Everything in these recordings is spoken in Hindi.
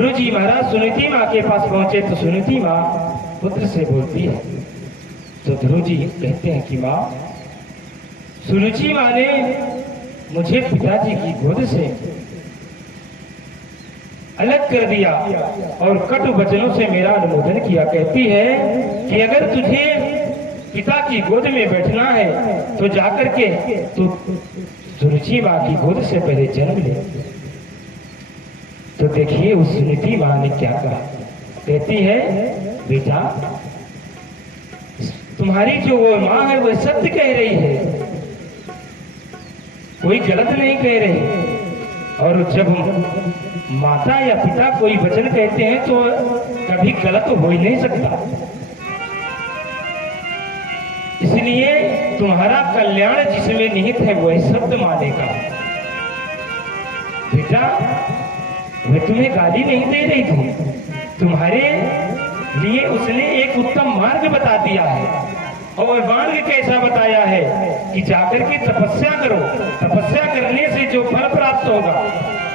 ध्रुव जी महाराज सुनीति माँ के पास पहुंचे तो सुनीति माँ पुत्र से बोलती है। तो ध्रुव जी कहते हैं कि माँ, सुरुचि माँ ने मुझे पिताजी की गोद से अलग कर दिया और कटु वचनों से मेरा अनुमोदन किया। कहती है कि अगर तुझे पिता की गोद में बैठना है तो जाकर के तू सुरुचि माँ की गोद से पहले जन्म ले। तो देखिए उस सुनीति माँ ने क्या कहा। कहती है, बेटा तुम्हारी जो वो माँ है वह सत्य कह रही है, कोई गलत नहीं कह रही। और जब माता या पिता कोई वचन कहते हैं तो कभी गलत हो ही नहीं सकता। इसलिए तुम्हारा कल्याण जिसमें निहित है वह शब्द मानेगा। बेटा वह तुम्हें गाली नहीं दे रही थी, तुम्हारे लिए उसने एक उत्तम मार्ग बता दिया है। और मार्ग कैसा बताया है कि जाकर के तपस्या करो, तपस्या करने से जो फल प्राप्त होगा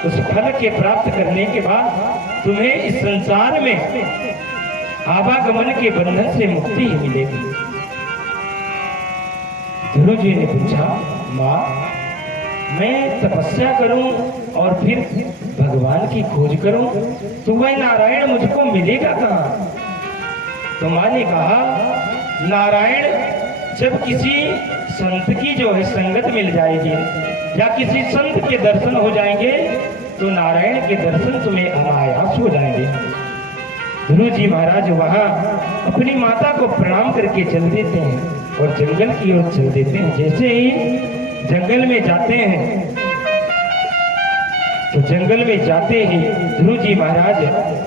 उस फल के प्राप्त करने के बाद तुम्हें इस संसार में आवागमन के बंधन से मुक्ति ही मिलेगी। ध्रुव जी ने पूछा, माँ मैं तपस्या करूं और फिर भगवान की खोज करूं तो वह नारायण मुझको मिलेगा कहाँ? तो माँ ने कहा, नारायण जब किसी संत की जो है संगत मिल जाएगी या किसी संत के दर्शन हो जाएंगे तो नारायण के दर्शन तुम्हें अनायास हो जाएंगे। ध्रुव जी महाराज वहां अपनी माता को प्रणाम करके चल देते हैं और जंगल की ओर चल देते हैं। जैसे ही जंगल में जाते हैं तो जंगल में जाते ही ध्रुव जी महाराज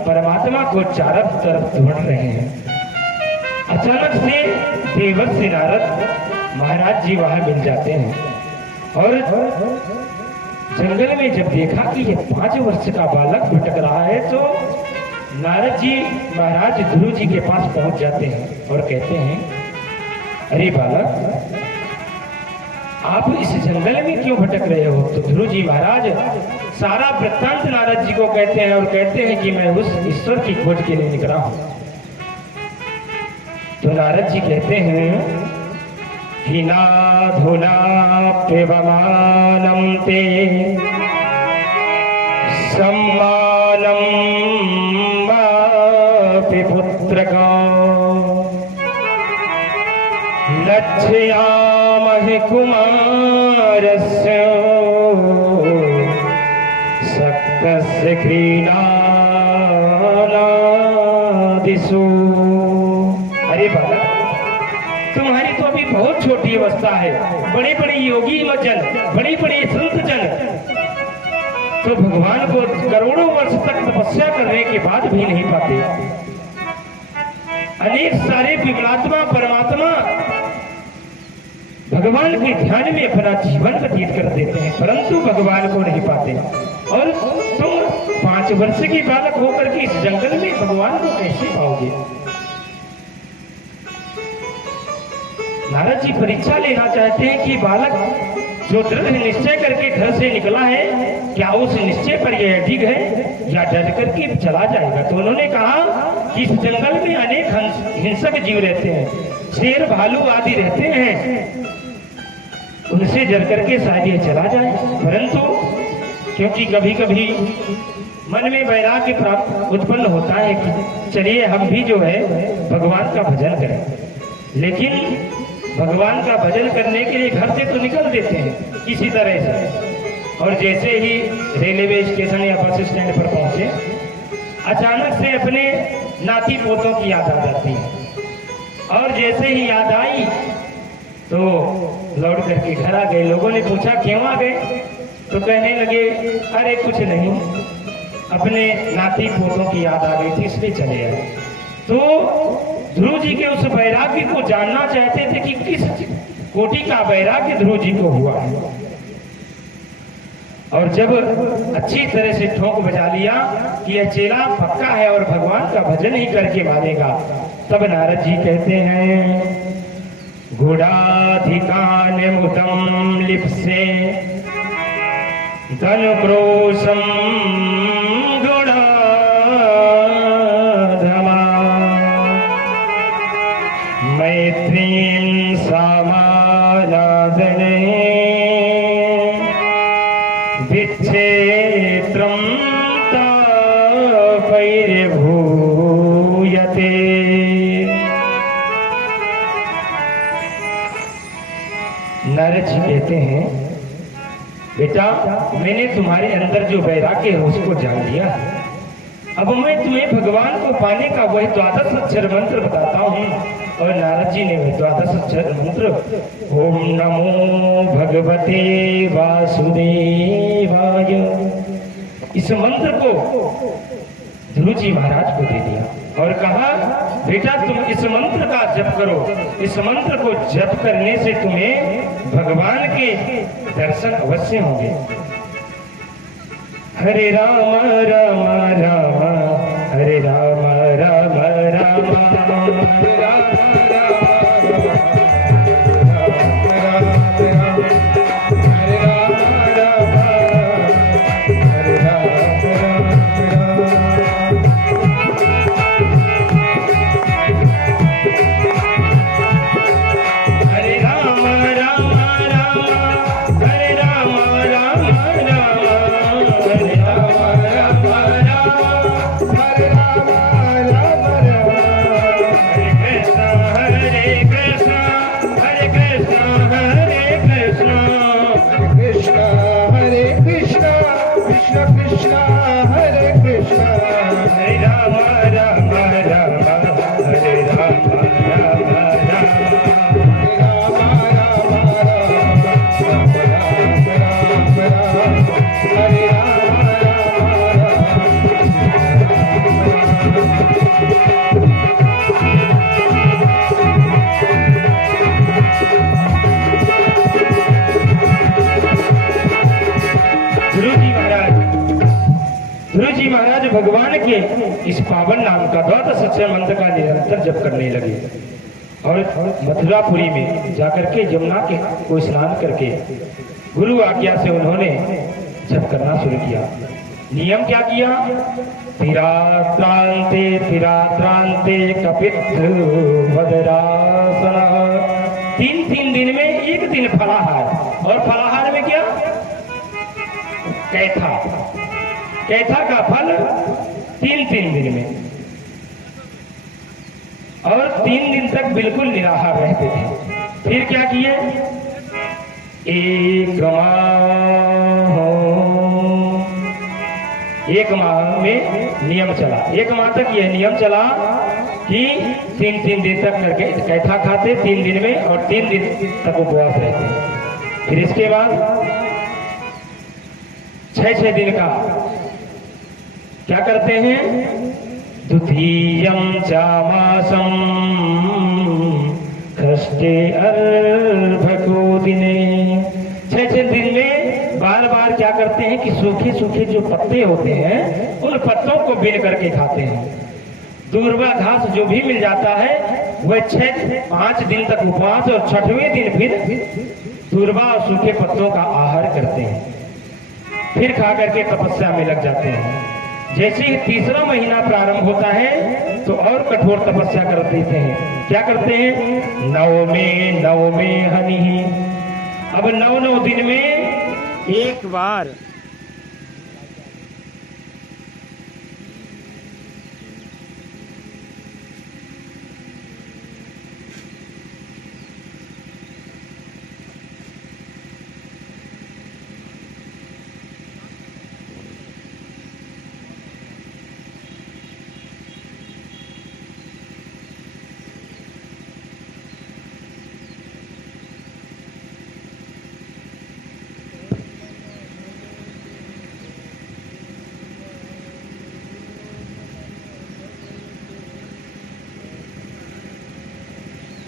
परमात्मा को चारों तरफ ढूंढ रहे हैं। अचानक से देवर्षि नारद महाराज जी वहां मिल जाते हैं और जंगल में जब देखा कि ये 5 वर्ष का बालक भटक रहा है तो नारद जी महाराज ध्रुव जी के पास पहुंच जाते हैं और कहते हैं, अरे बालक आप इस जंगल में क्यों भटक रहे हो? तो ध्रुव जी महाराज सारा वृत्तांत नारद जी को कहते हैं और कहते हैं कि मैं उस ईश्वर की खोज के लिए निकला हूं। तो नारद जी कहते हैं कि नाधुना प्यवमानं ते सम्मानं वापि पुत्रका लक्ष्यामहि कुमारस्य सक्तस्य क्रीडानादिषु। तुम्हारी तो अभी बहुत छोटी अवस्था है, बड़े बड़े योगी जन, बड़े बड़े संत जन तो भगवान को करोड़ों वर्ष तक तपस्या करने के बाद भी नहीं पाते। अनेक सारे विमलात्मा परमात्मा भगवान के ध्यान में अपना जीवन व्यतीत कर देते हैं परंतु भगवान को नहीं पाते। और तुम 5 वर्ष की बालक होकर के इस जंगल में भगवान को कैसे पाओगे? नारद जी परीक्षा लेना चाहते हैं कि बालक जो दृढ़ निश्चय करके घर से निकला है क्या उस निश्चय पर यह अडिग है या डर करके चला जाएगा? तो उन्होंने कहा कि इस जंगल में अनेक हिंसक जीव रहते हैं, शेर भालू आदि रहते हैं, उनसे डर करके शायद ये चला जाए। परंतु क्योंकि कभी कभी मन में वैराग्य प्राप्त उत्पन्न होता है कि चलिए हम भी जो है भगवान का भजन करें, लेकिन भगवान का भजन करने के लिए घर से तो निकल देते हैं किसी तरह से। और जैसे ही रेलवे स्टेशन या बस स्टैंड पर पहुंचे अचानक से अपने नाती पोतों की याद आ जाती है और जैसे ही याद आई तो लौट करके घर आ गए। लोगों ने पूछा क्यों आ गए? तो कहने लगे अरे कुछ नहीं, अपने नाती पोतों की याद आ गई थी इसलिए चले आए। तो ध्रुव जी के उस वैराग्य को जानना चाहते थे कि किस कोटि का वैराग्य ध्रुव जी को हुआ। और जब अच्छी तरह से ठोंक बजा लिया कि यह चेला पक्का है और भगवान का भजन ही करके मारेगा, तब नारद जी कहते हैं गुणाधिकान मुदम लिप्से धनुक्रोशम गुणाधिकान नारद जी कहते हैं, बेटा मैंने तुम्हारे अंदर जो वैराग्य है उसको जान लिया। अब मैं तुम्हें भगवान को पाने का वही 12 अक्षर मंत्र बताता हूँ। और नारद जी ने वही 12 अक्षर मंत्र, ओम नमो भगवते वासुदेवाय, इस मंत्र को ध्रुव जी महाराज को दे दिया और कहा, बेटा तुम इस मंत्र का जप करो। इस मंत्र को जप करने से तुम्हें भगवान के दर्शन अवश्य होंगे। हरे राम राम राम हरे राम राम राम हरे राम भगवान के इस पावन नाम का 12 अक्षर मंत्र का निरंतर जप करने लगे। और मथुरापुरी में जाकर के यमुना के को स्नान करके गुरु आज्ञा से उन्होंने जप करना शुरू किया। नियम क्या किया, तिरात्रांते तिरात्रांते कपित्र वदरासना, 3 दिन में एक दिन फलाहार। और फलाहार में क्या, कैथा, कैथा का फल 3 दिन में। और 3 दिन तक बिल्कुल निराहार रहते थे। फिर क्या किए, एक माह में नियम चला। 1 माह तक यह नियम चला कि 3 दिन तक करके कैथा खाते 3 दिन में और 3 दिन तक उपवास रहते। फिर इसके बाद 6 दिन का क्या करते हैं, द्वितीयं चामासं षष्ठे अर्भको दिने। 6 दिन में बार बार क्या करते हैं कि सूखे सूखे जो पत्ते होते हैं उन पत्तों को बीन करके खाते हैं। दूर्वा घास जो भी मिल जाता है वह 5 दिन तक उपवास और 6वें दिन फिर दूर्वा और सूखे पत्तों का आहार करते हैं। फिर खा करके तपस्या में लग जाते हैं। जैसे ही 3रा महीना प्रारंभ होता है तो और कठोर तपस्या कर देते हैं। क्या करते हैं, नव में हनि। अब 9 दिन में एक बार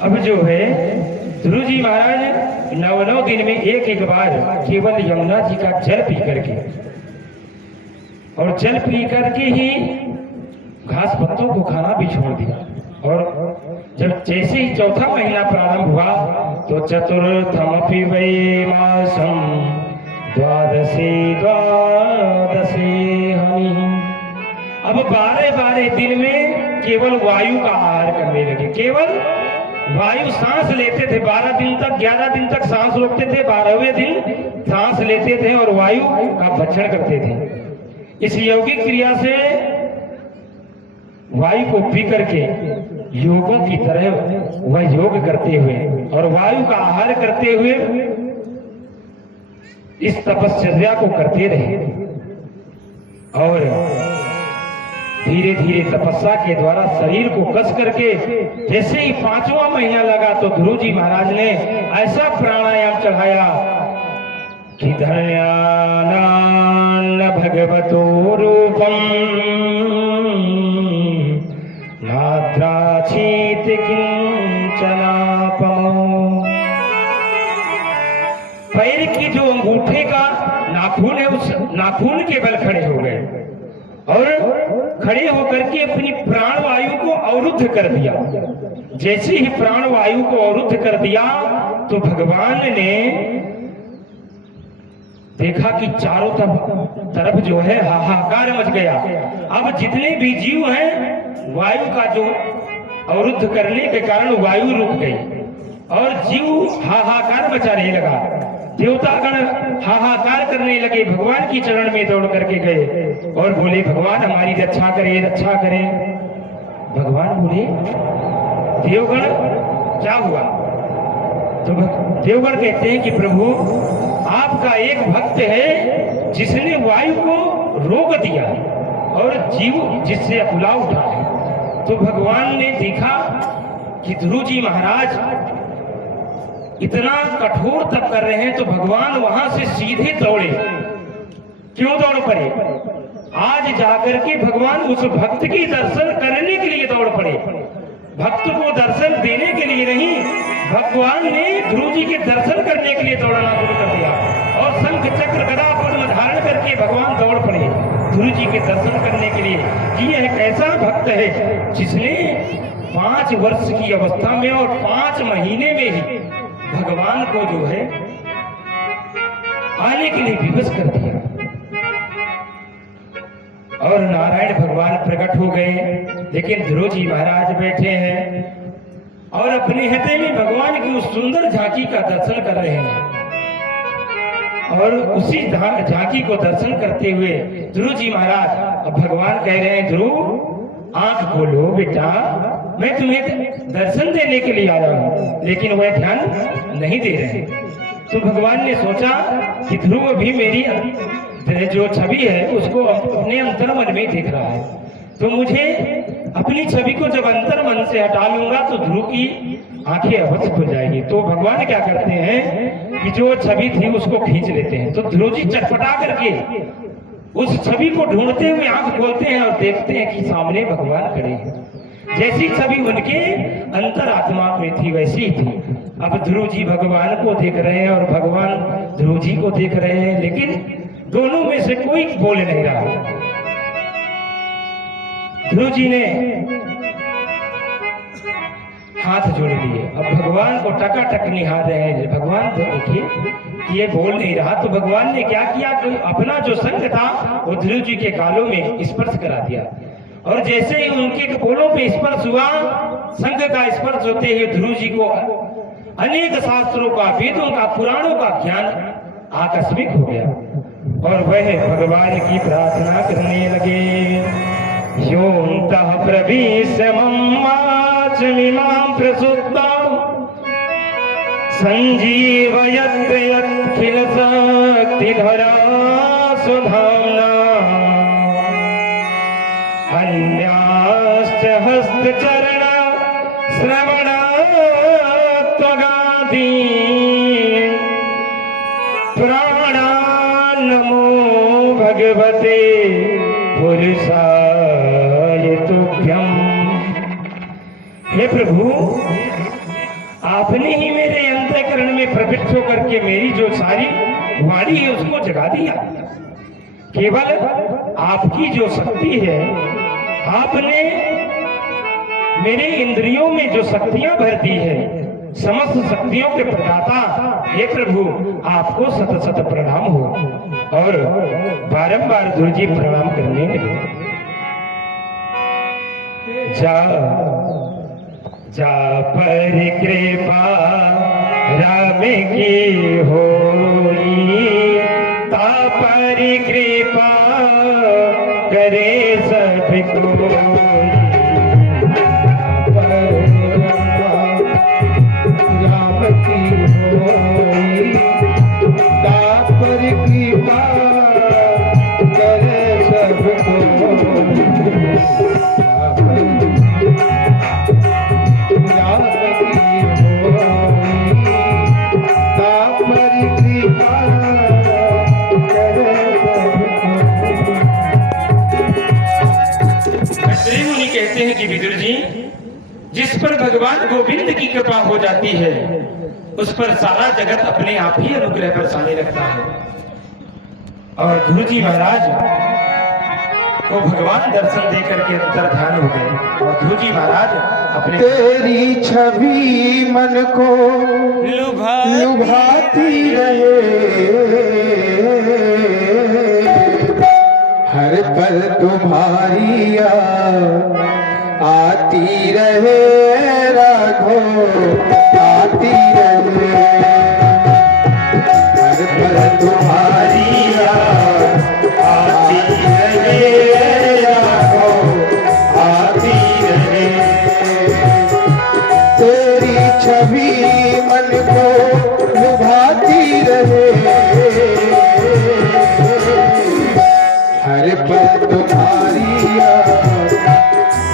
अब जो है ध्रुव जी महाराज 9 दिन में एक बार केवल यमुना जी का जल पी करके और जल पी करके ही घास पत्तों को खाना भी छोड़ दिया। और जब जैसे ही 4था महीना प्रारंभ हुआ तो चतुर्थमपि वै मासं द्वादशे हनि। अब 12 दिन में केवल वायु का आहार करने लगे। केवल वायु सांस लेते थे 12 दिन तक, 11 दिन तक सांस रोकते थे, 12वें दिन सांस लेते थे और वायु का भक्षण करते थे। इस यौगिक क्रिया से वायु को पी करके योगों की तरह वह योग करते हुए और वायु का आहार करते हुए इस तपस्या को करते रहे और धीरे धीरे तपस्या के द्वारा शरीर को कस करके जैसे ही 5वां महीना लगा तो ध्रुव जी महाराज ने ऐसा प्राणायाम चढ़ाया कि धन्यानान्न भगवतो रूपम नात्राचीत किंचनापमो। पैर की जो अंगूठे का नाखून है उस नाखून के बल खड़े हो गए और खड़े होकर के अपनी प्राण वायु को अवरुद्ध कर दिया। जैसे ही प्राण वायु को अवरुद्ध कर दिया तो भगवान ने देखा कि चारों तरफ जो है हाहाकार मच गया। अब जितने भी जीव हैं वायु का जो अवरुद्ध करने के कारण वायु रुक गई और जीव हाहाकार मचाने लगा। देवतागण हाहाकार करने लगे, भगवान की चरण में दौड़ करके गए और बोले भगवान हमारी रक्षा करें, रक्षा करें। भगवान बोले देवगण क्या हुआ? तो देवगण कहते हैं कि प्रभु आपका एक भक्त है जिसने वायु को रोक दिया और जीव जिससे अकुला उठा है। तो भगवान ने देखा कि ध्रुव जी महाराज इतना कठोर तप कर रहे हैं तो भगवान वहां से सीधे दौड़े। क्यों दौड़ पड़े? आज जाकर के भगवान उस भक्त की दर्शन करने के लिए दौड़ पड़े। भक्त को दर्शन देने के लिए नहीं, भगवान ने ध्रुव जी के दर्शन करने के लिए दौड़ना शुरू कर दिया और शंख चक्र गदा पद्म धारण करके भगवान दौड़ पड़े ध्रुव जी के दर्शन करने के लिए कि यह कैसा भक्त है जिसने 5 वर्ष की अवस्था में और 5 महीने में ही भगवान को जो है आने के लिए विवश कर दिया। और नारायण भगवान प्रकट हो गए, लेकिन ध्रुव जी महाराज बैठे हैं और अपने हृदय में भगवान की उस सुंदर झांकी का दर्शन कर रहे हैं। और उसी झांकी को दर्शन करते हुए ध्रुव जी महाराज अब भगवान कह रहे हैं ध्रुव आंख खोलो बेटा, मैं तुम्हें दर्शन देने के लिए आया हूं, लेकिन वह ध्यान नहीं दे रहे। तो भगवान ने सोचा कि ध्रुव भी मेरी जो छवि है उसको अपने अंतर मन में देख रहा है, तो मुझे अपनी छवि को जब अंतर मन से हटा लूंगा तो ध्रुव की आंखें अवश्य खुल जाएगी। तो भगवान क्या करते हैं कि जो छवि थी उसको खींच लेते हैं। तो ध्रुव जी चटपटा करके उस छवि को ढूंढते हुए आंख खोलते हैं और देखते हैं कि सामने भगवान खड़े हैं। जैसी छवि उनके अंतरात्मा में थी वैसी ही थी। अब ध्रुव जी भगवान को देख रहे हैं और भगवान ध्रुव जी को देख रहे हैं, लेकिन दोनों में से कोई बोल नहीं रहा। ध्रुव जी ने हाथ जोड़ लिए, अब भगवान को टकाटक निहार रहे हैं। भगवान देखिए ये बोल नहीं रहा, तो भगवान ने क्या किया कि अपना जो शंख था वो ध्रुव जी के गालों में स्पर्श करा दिया और जैसे ही उनके कपोलों पे स्पर्श हुआ, शंख का स्पर्श होते ही ध्रुव जी को अनेक शास्त्रों का, वेदों का, पुराणों का ज्ञान आकस्मिक हो गया और वह भगवान की प्रार्थना करने लगे। योऽन्तः प्रविश्य मम वाचमिमां प्रसुप्तां संजीवयत् यत्खिल शक्तिधरा सुधाम्ना अन्याश्च हस्तचरण श्रवण त्वगादि प्राणान्नमो भगवते पुरुषाय तुभ्यं। हे प्रभु, आपने ही मेरे अंतःकरण में प्रविष्ट होकर के मेरी जो सारी वाणी है उसको जगा दिया। केवल आपकी जो शक्ति है, आपने मेरे इंद्रियों में जो शक्तियां भर दी है, समस्त शक्तियों के प्रदाता हे प्रभु, आपको सत सत प्रणाम हो। और बारंबार ध्रुव जी प्रणाम करने लगे। जा पर कृपा राम की होई, ता पर कृपा करे सब कोई। राम की होई, ता पर अत्रि मुनि कहते हैं कि विदुर जी, जिस पर भगवान गोविंद की कृपा हो जाती है उस पर सारा जगत अपने आप ही अनुग्रह बरसाने लगता है। और गुरु जी महाराज को भगवान दर्शन देकर के अंतर ध्यान हो गए और गुरु जी महाराज अपने तेरी छवि मन को लुभाती रहे, हर पल तुम्हारी याद आती रहे, राघो आती रहे, हर पल तुम्हारी याद आती रहे, राघो आती रहे। तेरी छवि मन को लुभाती रहे, हर पल तुम्हारी याद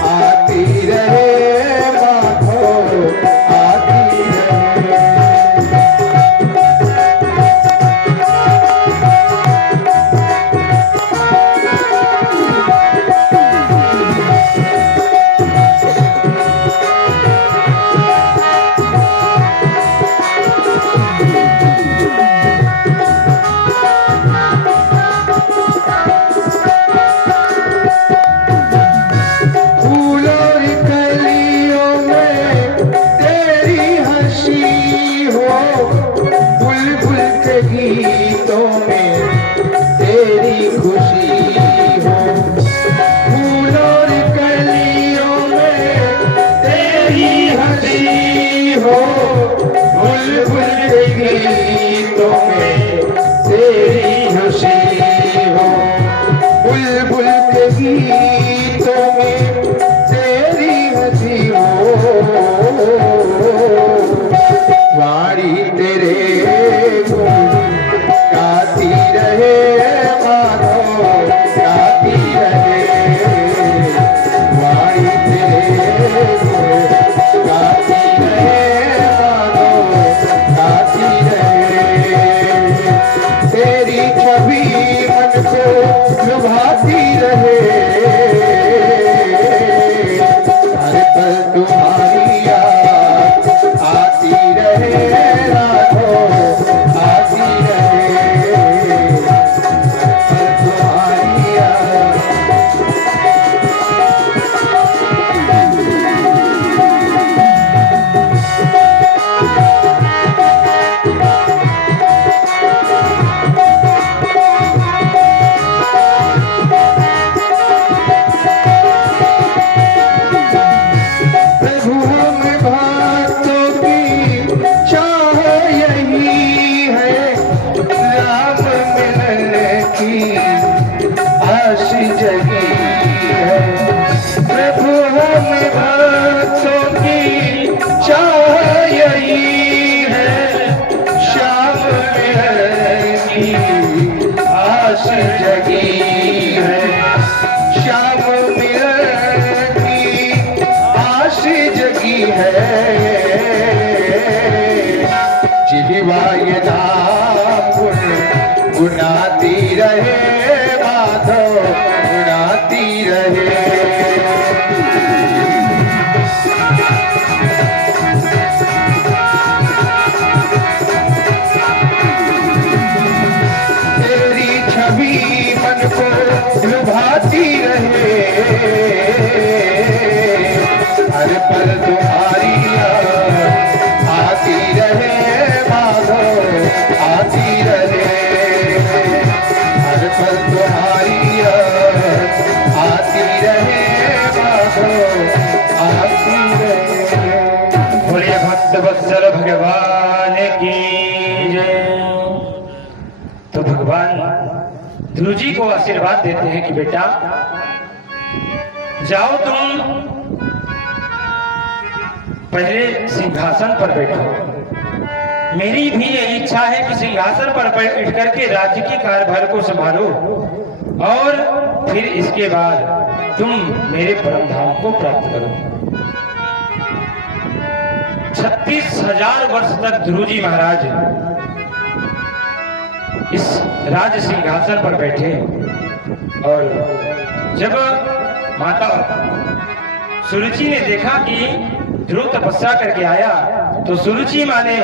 आती रहे, माधो आती रहे। गीतों में तेरी खुशी हो, फूलों और कलियों में तेरी हंसी हो, बुलबुल के गीतों में तेरी खुशी हो, बुलबुल के गीतों में तेरी हंसी हो। वाणी तेरे गाती रहे, माधो गाती रहे, वाणी तेरे गाती रहे, माधो गाती रहे। तेरी छवि मन को लुभाती रहे, हर पल तुम्हारी याद आती रहे, राघो आती रहे, हर पल तुम्हारी याद। प्रभु हम भक्तों की चाह यही है, राम मिलने की आस जगी है। प्रभु हम भक्तों की चाह यही है, श्याम मिलने की आस जगी है, श्याम मिलने की आस जगी है। जिह्वाए नाम गुनाती रहे, माधव गुनाती रहे। तेरी छवि मन को लुभाती रहे, हर पल तुम्हारी याद आती रहे, माधो आती रहे, हर पल तुम्हारी याद आती रहे, माधो आती रहे। बोलिए भक्त वत्सल भगवान की जय। तो भगवान ध्रुव जी को आशीर्वाद देते हैं कि बेटा जाओ, तुम पहले सिंहासन पर बैठो। मेरी भी यही इच्छा है कि सिंहासन पर बैठ करके राज्य की कार्यभार को संभालो और फिर इसके बाद तुम मेरे परम धाम को प्राप्त करो। 36,000 वर्ष तक ध्रुव जी महाराज इस राज सिंहासन पर बैठे और जब माता सुरुचि ने देखा कि ध्रुव तपस्या करके आया, तो सुरुचि माँ ने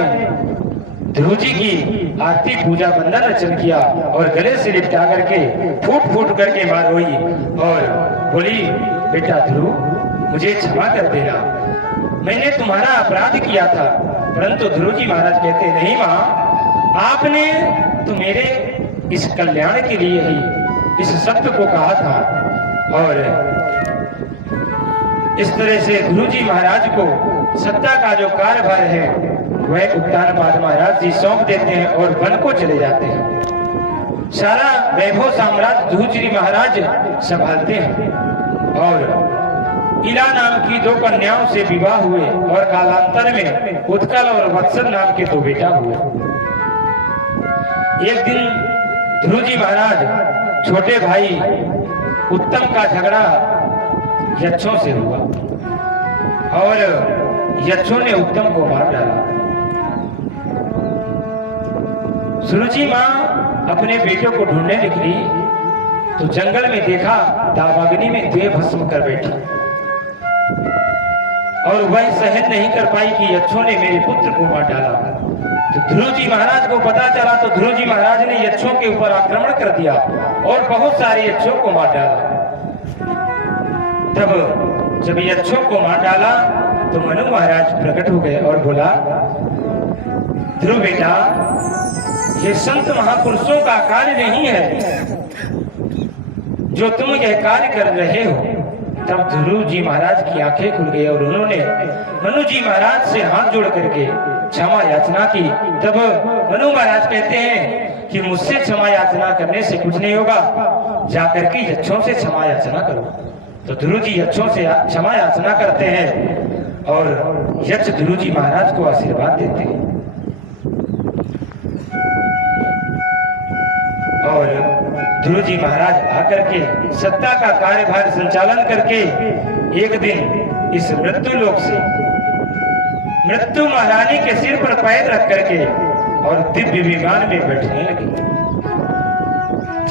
ध्रुव जी की आरती पूजा बंदन रचन किया और गले से लिपटा करके फूट फूट करके मां रोई और बोली, बेटा ध्रुव मुझे क्षमा कर देना, मैंने तुम्हारा अपराध किया था। परंतु ध्रुव जी महाराज कहते, नहीं मां, आपने तो मेरे इस कल्याण के लिए ही इस सत्य को कहा था। और इस तरह से ध्रुव जी महाराज को सत्ता का जो कार्यभार है वह उत्तानपाद महाराज जी सौंप देते हैं और वन को चले जाते हैं। सारा वैभव साम्राज्य ध्रुव जी महाराज संभालते हैं और इला नाम की 2 कन्याओं से विवाह हुए और कालांतर में उत्कल और वत्सल नाम के 2 बेटा हुए। एक दिन ध्रुव जी महाराज छोटे भाई उत्तम का झगड़ा यक्षों से हुआ और यक्षों ने उत्तम को मार डाला। सुरुचि मां अपने बेटों को ढूंढने निकली तो जंगल में देखा दावाग्नि में देह भस्म कर बैठी और वह सहन नहीं कर पाई कि यक्षों ने मेरे पुत्र को मार डाला। तो ध्रुव जी महाराज को पता चला तो ध्रुव जी महाराज ने यक्षों के ऊपर आक्रमण कर दिया और बहुत सारे यक्षों को मार डाला। तब जब यक्षों को मार डाला तो मनु महाराज प्रकट हो गए और बोला, ध्रुव बेटा, ये संत महापुरुषों का कार्य नहीं है जो तुम यह कार्य कर रहे हो। तब ध्रुव जी महाराज की आंखें खुल गई और उन्होंने मनु जी महाराज से हाथ जोड़ करके क्षमा याचना की। तब मनु महाराज कहते हैं कि मुझसे क्षमा याचना करने से कुछ नहीं होगा, जाकर के यक्षों से क्षमा याचना करो। तो ध्रुव जी यक्षों से क्षमा याचना करते हैं और यक्ष ध्रुव जी महाराज को आशीर्वाद देते हैं। और ध्रुव जी महाराज आकर के सत्ता का कार्यभार संचालन करके एक दिन इस मृत्यु लोक से मृत्यु महारानी के सिर पर पैर रख करके और दिव्य विमान में बैठने लगे।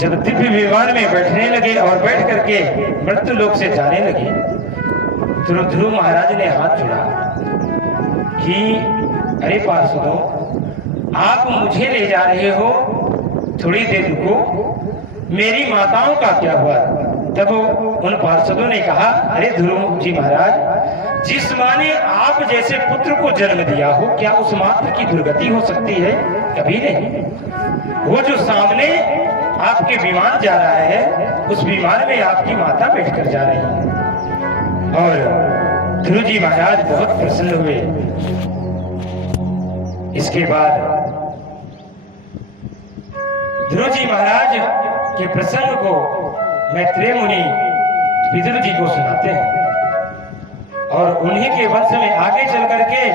जब दिव्य विमान में बैठने लगे और बैठ करके मृत्यु लोक से जाने लगे तो ध्रुव महाराज ने हाथ जोड़ा कि अरे पार्षदों, आप मुझे ले जा रहे हो, थोड़ी देर रुको, मेरी माताओं का क्या हुआ? तब उन पार्षदों ने कहा, अरे ध्रुव जी महाराज, जिस माँ ने आप जैसे पुत्र को जन्म दिया हो, क्या उस मात्र की दुर्गति हो सकती है? कभी नहीं। वो जो सामने आपके विमान जा रहा है, उस विमान में आपकी माता बैठकर जा रही है। और ध्रुव जी महाराज बहुत प्रसन्न हुए। इसके बाद ध्रुव जी महाराज के प्रसंग को मैत्रेय मुनि विदुर जी को सुनाते हैं और उन्हीं के वंश में आगे चल करके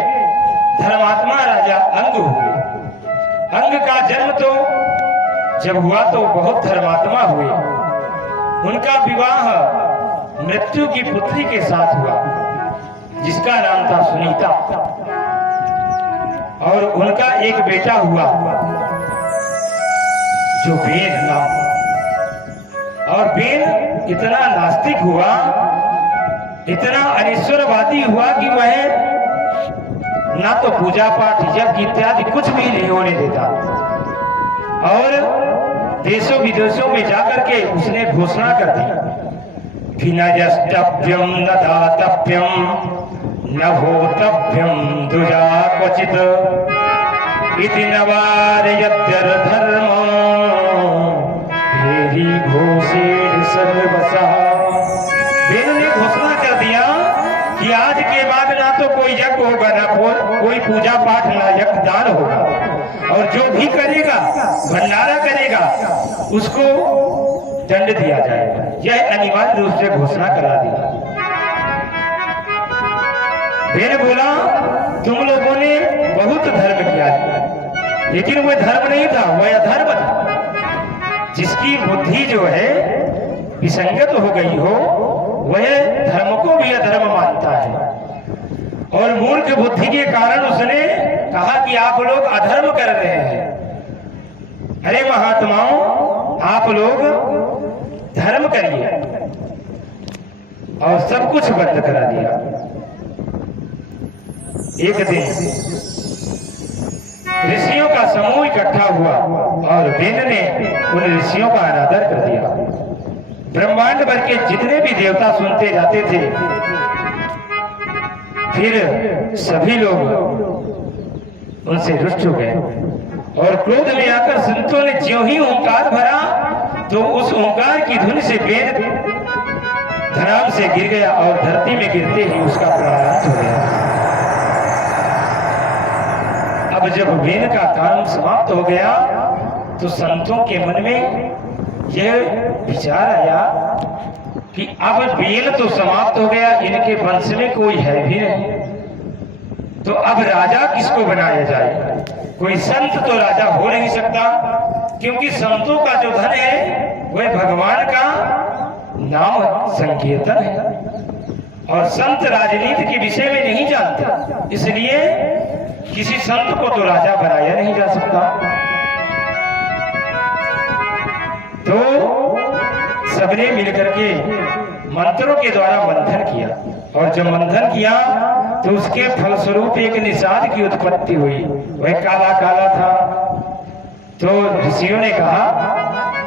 धर्मात्मा राजा अंग हुए। अंग का जन्म तो जब हुआ तो बहुत धर्मात्मा हुए। उनका विवाह मृत्यु की पुत्री के साथ हुआ जिसका नाम था सुनीता और उनका एक बेटा हुआ जो बेन नाम। और बेन इतना नास्तिक हुआ, इतना अनिश्वरवादी हुआ कि वह ना तो पूजा पाठ यज्ञ इत्यादि कुछ भी नहीं होने देता और देशों विदेशों में जाकर के उसने घोषणा कर दी कि न यस्तव्यम न दातव्यम न भोतव्यम दुजा क्वचित इति नवारयत्यर्धर्म भेरी घोषेण सर्वसः। बेन ने घोषणा कर दिया कि आज के बाद ना तो कोई यज्ञ होगा, ना कोई पूजा पाठ, ना यज्ञ दान होगा और जो भी करेगा, भंडारा करेगा, उसको दंड दिया जाएगा। यह अनिवार्य रूप से घोषणा करा दी। बेन बोला, तुम लोगों ने बहुत धर्म किया लेकिन वह धर्म नहीं था, वह अधर्म था। जिसकी बुद्धि जो है विसंगत हो गई हो वह धर्म को भी अधर्म मानता है और मूर्ख बुद्धि के कारण उसने कहा कि आप लोग अधर्म कर रहे हैं। अरे महात्माओं, आप लोग धर्म करिए। और सब कुछ बंद करा दिया। एक दिन ऋषियों का समूह इकट्ठा हुआ और वेद ने उन ऋषियों का अनादर कर दिया। ब्रह्मांड भर के जितने भी देवता सुनते जाते थे, फिर सभी लोग उनसे रुष्ट हो गए और क्रोध में आकर संतों ने ज्यों ही ओंकार भरा तो उस ओंकार की धुन से वेद धराम से गिर गया और धरती में गिरते ही उसका प्राणांत हो गया। अब जब वेद का काम समाप्त हो गया तो संतों के मन में यह विचार आया कि अब वेद तो समाप्त हो गया, इनके वंश में कोई है भी नहीं, तो अब राजा किसको बनाया जाए? कोई संत तो राजा हो नहीं सकता, क्योंकि संतों का जो धन है वह भगवान का नाम संकीर्तन है और संत राजनीति के विषय में नहीं जानते, इसलिए किसी संत को तो राजा बनाया नहीं जा सकता। तो सबने मिलकर के मंत्रों के द्वारा मंथन किया और जब मंथन किया तो उसके फलस्वरूप एक निषाद की उत्पत्ति हुई। वह काला काला था। तो ऋषियों ने कहा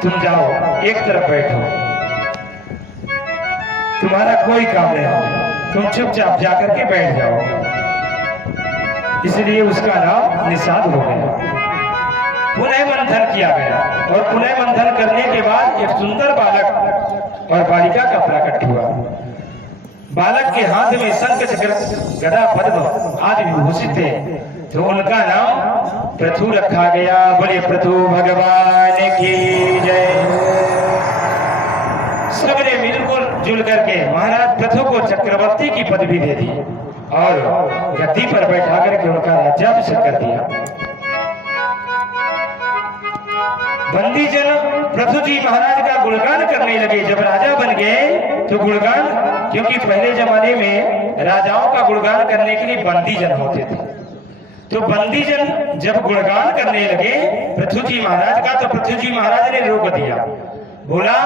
तुम जाओ एक तरफ बैठो, तुम्हारा कोई काम नहीं हो, तुम चुपचाप जाकर के बैठ जाओ। इसलिए उसका नाम निषाद हो गया। पुनः मंथन किया गया और पुनः मंथन करने के बाद एक सुंदर बालक और बालिका का प्रकट हुआ। बालक के हाथ में शंख चक्र गदा पद्म आदि विभूषित थे, तो उनका नाम पृथु रखा गया। बोले पृथु भगवान की जय। सबने मिलकर जुल करके महाराज पृथु को चक्रवर्ती की पदवी दे दी और गद्दी पर बैठा करके उनका राज्याभिषेक कर दिया। बंदी जन पृथु जी महाराज का गुणगान करने लगे। जब राजा बन गए तो गुणगान, क्योंकि पहले जमाने में राजाओं का गुणगान करने के लिए बंदी जन होते थे, तो बंदी जन जब गुणगान करने लगे पृथु जी महाराज का, तो पृथु जी महाराज ने रोक दिया। बोला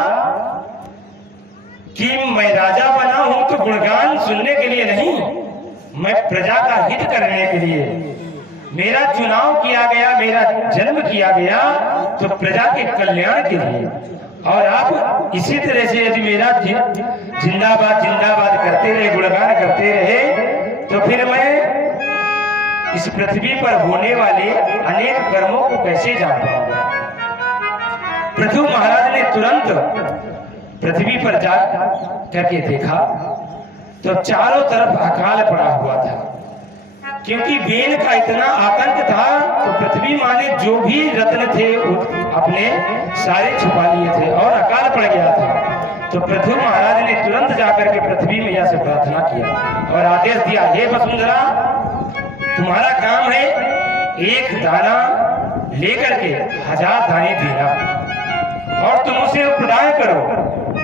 कि मैं राजा बना हूं तो गुणगान सुनने के लिए नहीं, मैं प्रजा का हित करने के लिए, मेरा चुनाव किया गया, मेरा जन्म किया गया तो प्रजा के कल्याण के लिए। और आप इसी तरह से यदि मेरा जिंदाबाद जिंदाबाद करते रहे, गुणगान करते रहे, तो फिर मैं इस पृथ्वी पर होने वाले अनेक कर्मों को कैसे जान पाऊंगा। पृथु महाराज ने तुरंत पृथ्वी पर जा करके देखा तो चारों तरफ अकाल पड़ा हुआ था, क्योंकि वेद का इतना आतंक था। तो पृथ्वी माँ ने जो भी रत्न थे अपने सारे छुपा लिए थे और अकाल पड़ गया था। तो पृथु महाराज ने तुरंत जाकर के पृथ्वी मैया से प्रार्थना किया और आदेश दिया, हे वसुंधरा, तुम्हारा काम है एक दाना लेकर के 1000 दाने देना और तुम उसे प्रदान करो,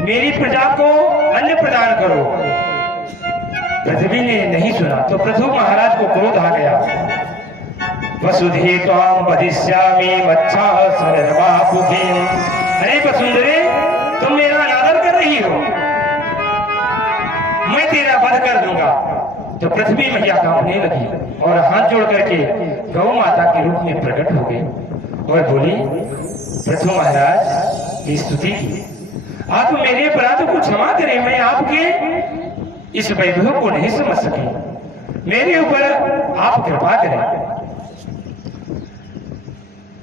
मेरी प्रजा को अन्न प्रदान करो। पृथ्वी ने नहीं सुना तो पृथु महाराज को क्रोध आ गया। वसुधे त्वाम वधिष्यामि मच्छा सर्वापुके। अरे वसुंधरे, तुम मेरा अनादर कर रही हो, मैं तेरा वध कर दूंगा। तो पृथ्वी मैया कांपने लगी और हाथ जोड़ करके गौ माता के रूप में प्रकट हो गई और बोली, पृथु महाराज की स्तुति की, आप मेरे अपराध को क्षमा करें, मैं आपके इस वैभव को नहीं समझ सके, मेरे ऊपर आप कृपा करें।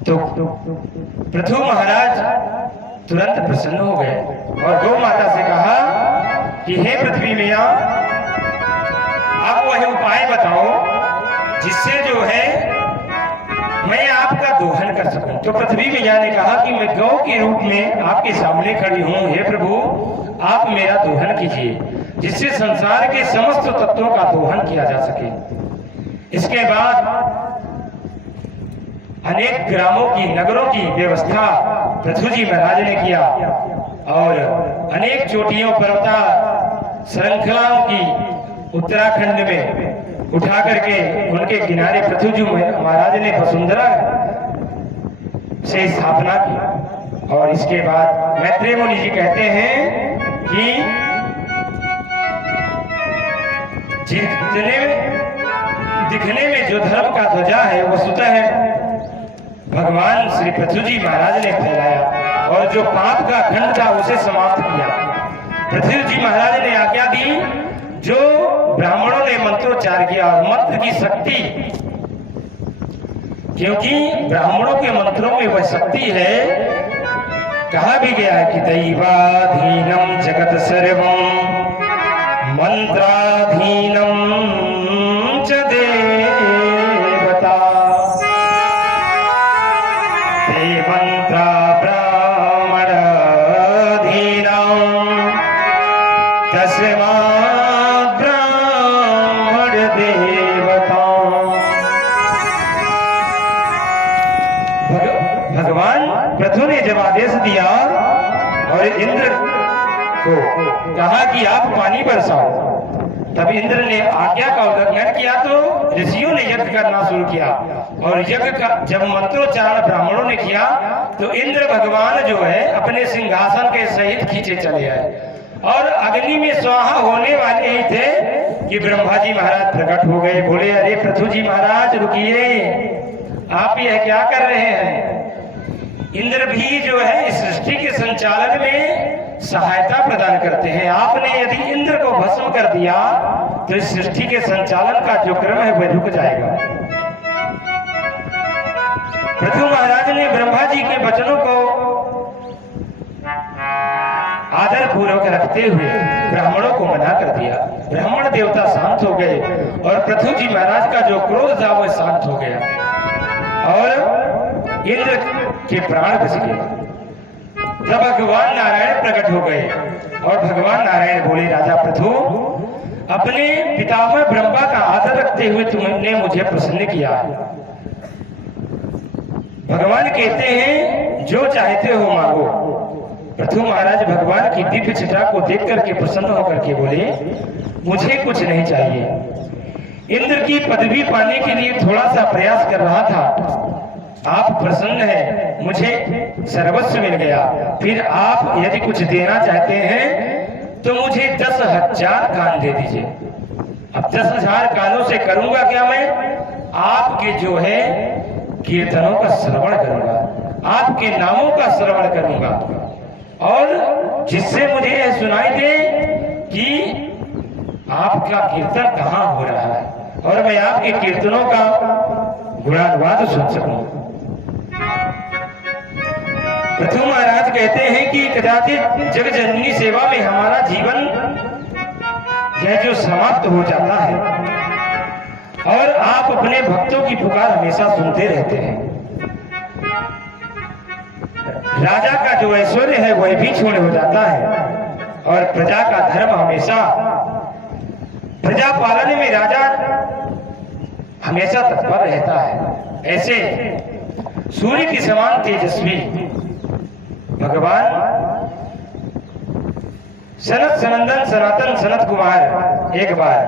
तो पृथु महाराज तुरंत प्रसन्न हो गए और गौ माता से कहा कि हे पृथ्वी मैया, आप वह उपाय बताओ जिससे जो है मैं आपका दोहन कर सकूं। तो पृथ्वी मैया ने कहा कि मैं गौ के रूप में आपके सामने खड़ी हूं, हे प्रभु आप मेरा दोहन कीजिए जिससे संसार के समस्त तत्वों का दोहन किया जा सके। इसके बाद अनेक ग्रामों की, नगरों की व्यवस्था पृथु जी महाराज ने किया और अनेक चोटियों, पर्वता श्रृंखलाओं की उत्तराखंड में उठा करके उनके किनारे पृथु जी महाराज ने वसुंधरा से स्थापना की। और इसके बाद मैत्रेय मुनि जी कहते हैं कि जितने दिखने में जो धर्म का ध्वजा है वो स्वतः भगवान श्री पृथ्वी जी महाराज ने फहराया और जो पाप का खंड था उसे समाप्त किया। पृथ्वी जी महाराज ने आज्ञा दी, जो ब्राह्मणों ने मंत्रोच्चार किया और मंत्र की शक्ति, क्योंकि ब्राह्मणों के मंत्रों में वह शक्ति है, कहा भी गया है कि दैवाधीनम जगत सर्वम मंत्राधीनम च देवता ते मंत्रा ब्राह्मण अधीनम तस्मात् ब्राह्मण देवता। भगवान पृथु ने जब आदेश दिया और इंद्र को कहा कि आप पानी बरसाओ, तब इंद्र ने आज्ञा का उल्लंघन किया तो ऋषियों ने यज्ञ करना शुरू किया और यज्ञ का जब मंत्रोच्चारण ब्राह्मणों ने किया तो इंद्र भगवान जो है अपने सिंहासन के सहित खींचे चले आए और अग्नि में स्वाहा होने वाले ही थे कि ब्रह्मा जी महाराज प्रकट हो गए। बोले, अरे पृथु जी महाराज रुकिए, आप यह क्या कर रहे हैं? इंद्र भी जो है इस सृष्टि के संचालन में सहायता प्रदान करते हैं। आपने यदि इंद्र को भस्म कर दिया तो इस सृष्टि के संचालन का जो क्रम है वह रुक जाएगा। पृथु महाराज ने ब्रह्मा जी के वचनों को आदर पूर्वक रखते हुए ब्राह्मणों को मना कर दिया। ब्राह्मण देवता शांत हो गए और पृथु जी महाराज का जो क्रोध था वह शांत हो गया और इंद्र के प्राण बच गए। तब भगवान नारायण प्रकट हो गए और भगवान नारायण बोले, राजा पृथु, अपने पितामह ब्रह्मा का आदर रखते हुए तुमने मुझे प्रसन्न किया। भगवान कहते हैं जो चाहते हो मांगो। पृथु महाराज भगवान की दिव्य छटा को देख करके प्रसन्न होकर के बोले, मुझे कुछ नहीं चाहिए। इंद्र की पदवी पाने के लिए थोड़ा सा प्रयास कर रहा था, आप प्रसन्न हैं, मुझे सर्वस्व मिल गया। फिर आप यदि कुछ देना चाहते हैं तो मुझे 10,000 कान दे दीजिए। अब 10,000 कानों से करूंगा क्या मैं? आपके जो है कीर्तनों का श्रवण करूंगा, आपके नामों का श्रवण करूंगा और जिससे मुझे यह सुनाई दे कि आपका कीर्तन कहाँ हो रहा है और मैं आपके कीर्तनों का गुणानुवाद सुन सकूं। पृथु महाराज कहते हैं कि कदाचित जगजननी सेवा में हमारा जीवन यह जो समाप्त हो जाता है और आप अपने भक्तों की पुकार हमेशा सुनते रहते हैं। राजा का जो ऐश्वर्य है वह भी क्षीण हो जाता है और प्रजा का धर्म हमेशा, प्रजा पालन में राजा हमेशा तत्पर रहता है। ऐसे सूर्य के समान तेजस्वी भगवान सनत सनंदन सनातन सनत कुमार एक बार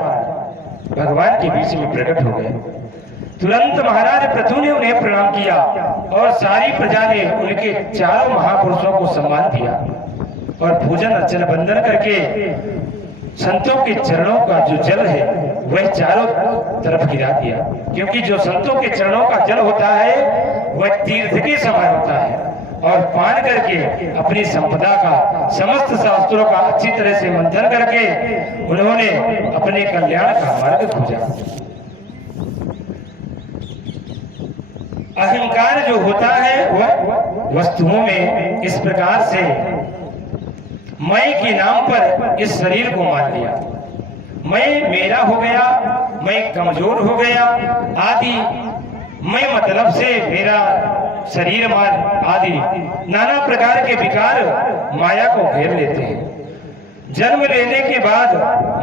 भगवान के बीच में प्रकट हो गए। तुरंत महाराज पृथु ने उन्हें प्रणाम किया और सारी प्रजा ने उनके चारों महापुरुषों को सम्मान दिया और पूजन अर्चन वंदन करके संतों के चरणों का जो जल है वह चारों तरफ गिरा दिया, क्योंकि जो संतों के चरणों का जल होता है वह तीर्थ के समान होता है और पान करके अपनी संपदा का, समस्त शास्त्रों का अच्छी तरह से मंथन करके उन्होंने अपने कल्याण का मार्ग खोजा। अहंकार जो होता है वह वस्तुओं में इस प्रकार से मैं के नाम पर इस शरीर को मान लिया, मैं मेरा हो गया, मैं कमजोर हो गया आदि, मैं मतलब से मेरा शरीर मान आदि नाना प्रकार के विकार माया को घेर लेते हैं। जन्म लेने के बाद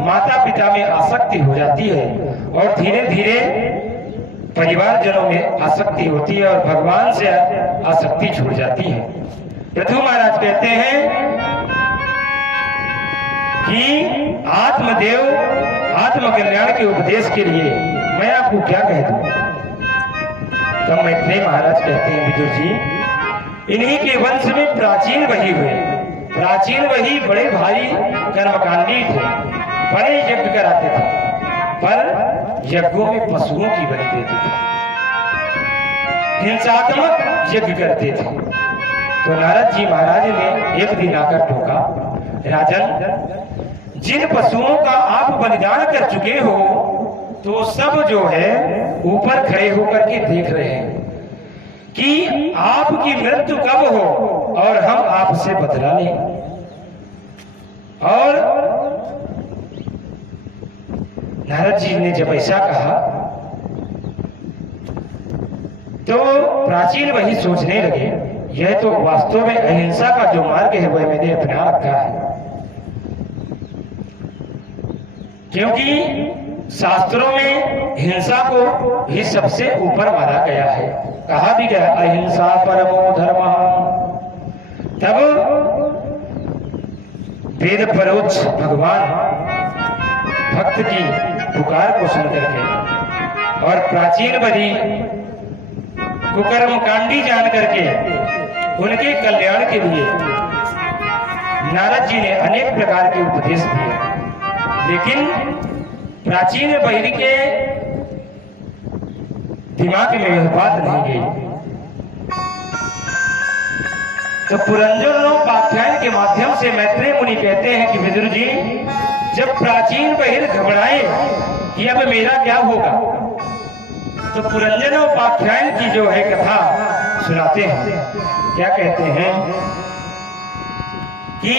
माता पिता में आसक्ति हो जाती है और धीरे धीरे परिवारजनों में आसक्ति होती है और भगवान से आसक्ति छूट जाती है। पृथु महाराज कहते हैं कि आत्मदेव आत्म कल्याण के उपदेश के लिए मैं आपको क्या कह दूं? तब मैत्रेय महाराज कहते हैं, विदुर जी, इन्हीं के वंश में प्राचीन वही हुए, प्राचीन वही बड़े भारी कर्मकांडी थे, बड़े यज्ञ कराते थे। पर यज्ञों में पशुओं की बलि देते थे, हिंसात्मक यज्ञ करते थे। तो नारद जी महाराज ने एक दिन आकर टोका, राजन, जिन पशुओं का आप बलिदान कर चुके हो तो सब जो है ऊपर खड़े होकर के देख रहे हैं कि आपकी मृत्यु कब हो और हम आपसे बदला लें। और नारद जी ने जब ऐसा कहा तो प्राचीन वही सोचने लगे, यह तो वास्तव में अहिंसा का जो मार्ग है वह मैंने अपना रखा है, क्योंकि शास्त्रों में हिंसा को ही सबसे ऊपर माना गया है। कहा भी गया अहिंसा परमो धर्मः। तब वेद परोक्ष भगवान भक्त की पुकार को सुन करके और प्राचीन बलि कुकर्म कांडी जान करके उनके कल्याण के लिए नारद जी ने अनेक प्रकार के उपदेश दिए, लेकिन प्राचीन बलि के दिमाग में यह बात नहीं गई। तो पुरंजनोपाख्यान के माध्यम से मैत्रेय मुनि कहते हैं कि विदुर जी, जब प्राचीन बहिर घबराए कि अब मेरा क्या होगा, तो पुरंजनोपाख्यान की जो है कथा सुनाते हैं। क्या कहते हैं कि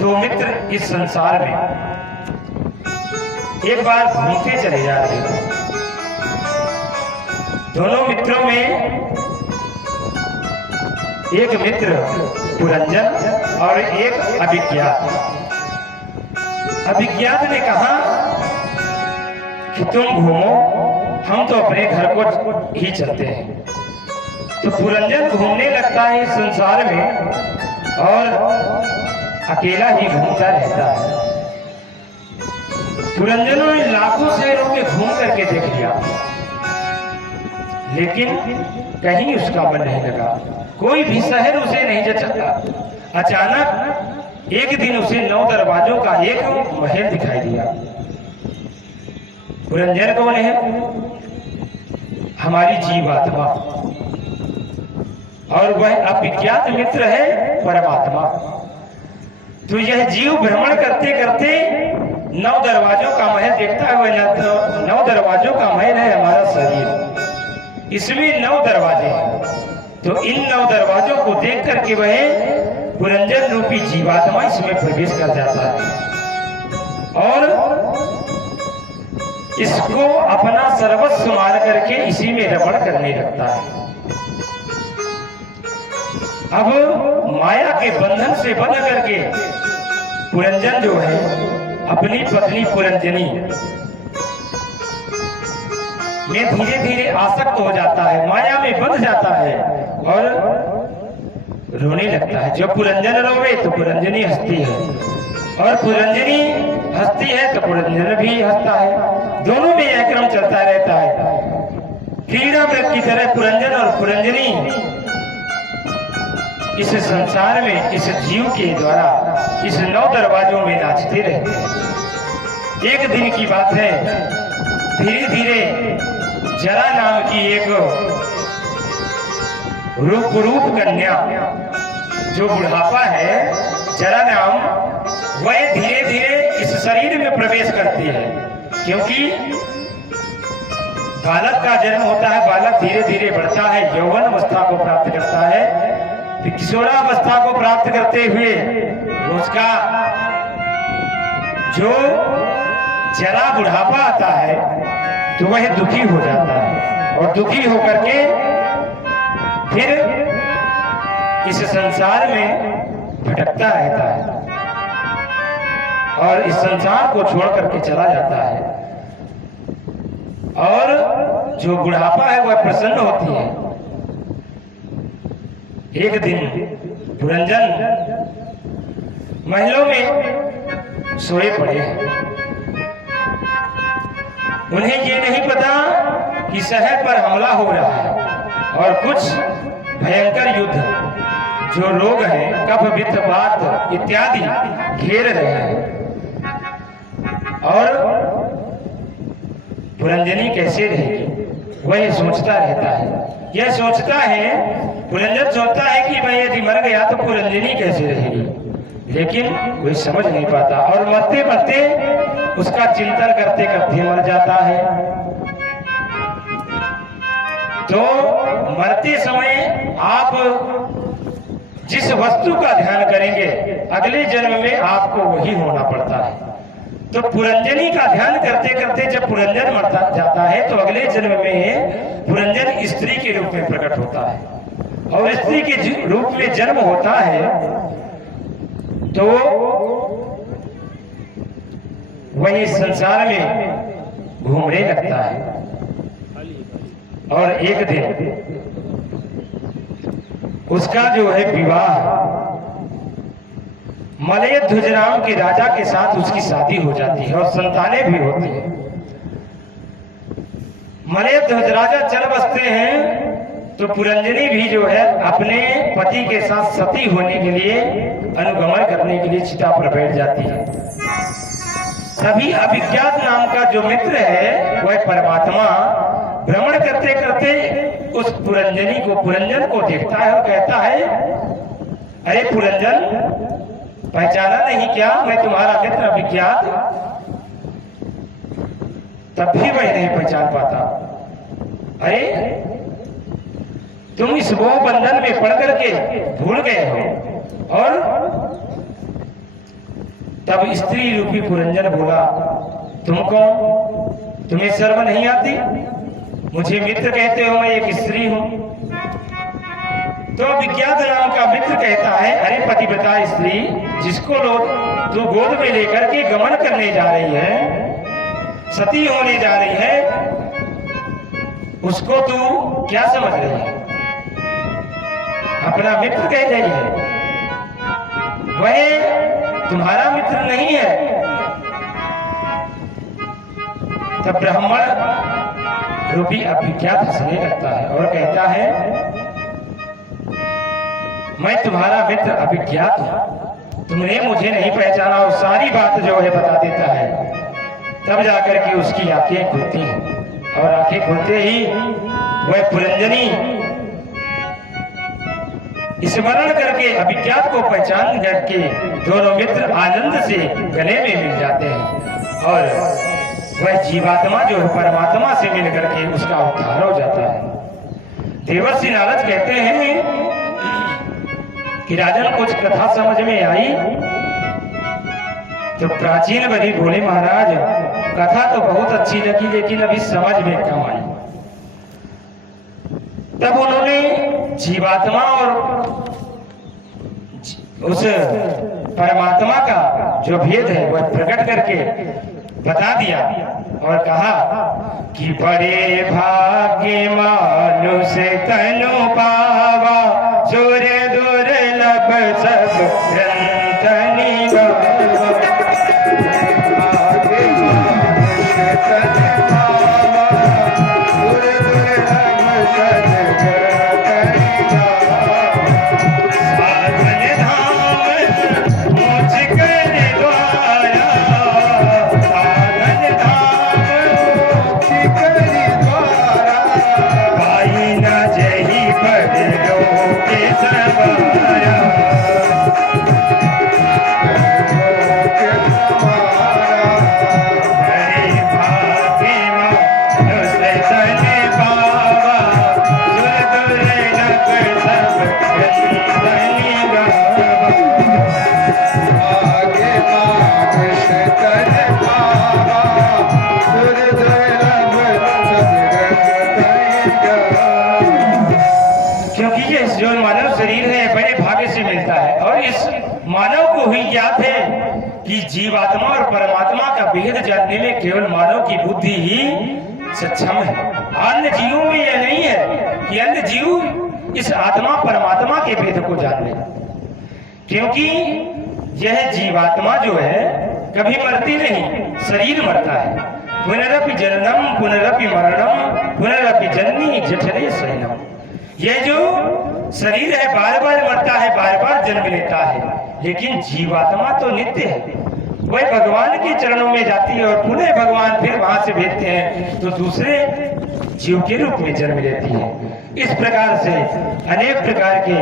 दो मित्र इस संसार में एक बार घूमते चले जा रहे थे। दोनों मित्रों में एक मित्र पुरंजन और एक अभिज्ञात। अभिज्ञात ने कहा कि तुम घूमो, हम तो अपने घर को ही चलते हैं। तो पुरंजन घूमने लगता है इस संसार में और अकेला ही घूमता रहता है। पुरंजनों ने लाखों शहरों में घूम करके देख लिया, लेकिन कहीं उसका मन नहीं लगा, कोई भी शहर उसे नहीं जचा। अचानक एक दिन उसे 9 दरवाजों का एक महल दिखाई दिया। पुरंजन कौन है? हमारी जीवात्मा, और वह अभिज्ञात मित्र है परमात्मा। तो यह जीव भ्रमण करते करते 9 दरवाजों का महल देखता है। वह 9 दरवाजों का महल है हमारा शरीर, इसमें 9 दरवाजे हैं। तो इन 9 दरवाजों को देख करके वह पुरंजन रूपी जीवात्मा इसमें प्रवेश कर जाता है और इसको अपना सर्वस्व मान करके इसी में रमण करने लगता है। अब माया के बंधन से बंध करके पुरंजन जो है अपनी पत्नी पुरंजनी में धीरे धीरे आसक्त हो जाता है, माया में बंध जाता है और रोने लगता है। जब पुरंजन रोवे तो पुरंजनी हंसती है और पुरंजनी हंसती है तो पुरंजन भी हंसता है। दोनों में यह क्रम चलता रहता है। क्रीड़ा मृग की तरह पुरंजन और पुरंजनी इस संसार में इस जीव के द्वारा इस 9 दरवाजों में नाचते रहते हैं। एक दिन की बात है, धीरे धीरे जरा नाम की एक रूप कन्या, जो बुढ़ापा है जरा नाम, वह धीरे धीरे इस शरीर में प्रवेश करती है। क्योंकि बालक का जन्म होता है, बालक धीरे धीरे बढ़ता है, यौवन अवस्था को प्राप्त करता है, फिर किशोरावस्था को प्राप्त करते हुए उसका जो जरा बुढ़ापा आता है तो वह दुखी हो जाता है और दुखी होकर के फिर इस संसार में भटकता रहता है और इस संसार को छोड़ करके चला जाता है। और जो बुढ़ापा है वह प्रसन्न होती है। एक दिन पुरंजन महलों में सोए पड़े हैं। उन्हें ये नहीं पता कि शहर पर हमला हो रहा है और कुछ भयंकर युद्ध, जो रोग है, कफ, वित्त, वात इत्यादि घेर रहे हैं। और पुरंजनी कैसे रहेगी, वह सोचता रहता है। यह सोचता है, पुरंजन सोचता है कि मैं यदि मर गया तो पुरंजनी कैसे रहेगी, लेकिन कोई समझ नहीं पाता और मरते मरते उसका चिंतन करते करते मर जाता है। तो मरते समय आप जिस वस्तु का ध्यान करेंगे अगले जन्म में आपको वही होना पड़ता है। तो पुरंजनी का ध्यान करते करते जब पुरंजन मरता जाता है तो अगले जन्म में पुरंजन स्त्री के रूप में प्रकट होता है और स्त्री के रूप में जन्म होता है। तो वही संसार में घूमने लगता है और एक दिन उसका जो है विवाह मलय ध्वजराम के राजा के साथ उसकी शादी हो जाती है और संतानें भी होती है। मलय ध्वज राजा चल बसते हैं तो पुरंजनी भी जो है अपने पति के साथ सती होने के लिए अनुगमन करने के लिए चिता पर बैठ जाती है। तभी अभिज्ञात नाम का जो मित्र है वह परमात्मा भ्रमण करते करते उस पुरंजन को देखता है और कहता है, अरे पुरंजन, पहचाना नहीं क्या, मैं तुम्हारा मित्र अभिज्ञात। तब भी मैं नहीं पहचान पाता। अरे तुम इस मोह बंधन में पड़ करके भूल गए हो। और तब स्त्री रूपी पुरंजन बोला, तुम कौन, तुम्हें शर्म नहीं आती, मुझे मित्र कहते हो, मैं एक स्त्री हूं। तो विज्ञात नाम का मित्र कहता है, अरे पतिव्रता स्त्री जिसको लोग तू गोद में लेकर के गमन करने जा रही है, सती होने जा रही है, उसको तू क्या समझ रही है, अपना मित्र कह रही है, वह तुम्हारा मित्र नहीं है। तब ब्राह्मण रूपी अभिज्ञात हंसने लगता है और कहता है, मैं तुम्हारा मित्र अभिज्ञात हूं, तुमने मुझे नहीं पहचाना, और सारी बात जो है बता देता है। तब जाकर के उसकी आंखें खुलती हैं और आंखें खुलते ही वह पुरंजनी स्मरण करके अभिज्ञात को पहचान करके दोनों मित्र आनंद से गले में मिल जाते हैं और वह जीवात्मा जो है परमात्मा से मिल करके उसका उद्धार हो जाता है। देवर्षि नारद कहते हैं कि राजन कुछ कथा समझ में आई। तो प्राचीन बधी बोले, महाराज कथा तो बहुत अच्छी लगी लेकिन अभी समझ में कम आई। तब उन्होंने जीवात्मा और उस परमात्मा का जो भेद है वह प्रकट करके बता दिया और कहा कि बड़े भाग्य मानुष तनु पावा, सूर्य दुर्लभ सब ग्रंथनि गावा। जीवात्मा और परमात्मा का भेद जानने में केवल मानव की बुद्धि ही सक्षम है। अन्य जीवों में यह नहीं है कि अन्य जीव इस आत्मा परमात्मा के भेद को जान ले, क्योंकि यह जीवात्मा जो है कभी मरती नहीं, शरीर मरता है। पुनरपि जननम पुनरपि मरणम पुनरपि जननी जठरे शयनम। यह जो शरीर है बार बार मरता है, बार बार जन्म लेता है, लेकिन जीवात्मा तो नित्य है। वह भगवान के चरणों में जाती है और पुनः भगवान फिर वहां से भेजते हैं तो दूसरे जीव के रूप में जन्म लेती है। इस प्रकार से अनेक प्रकार के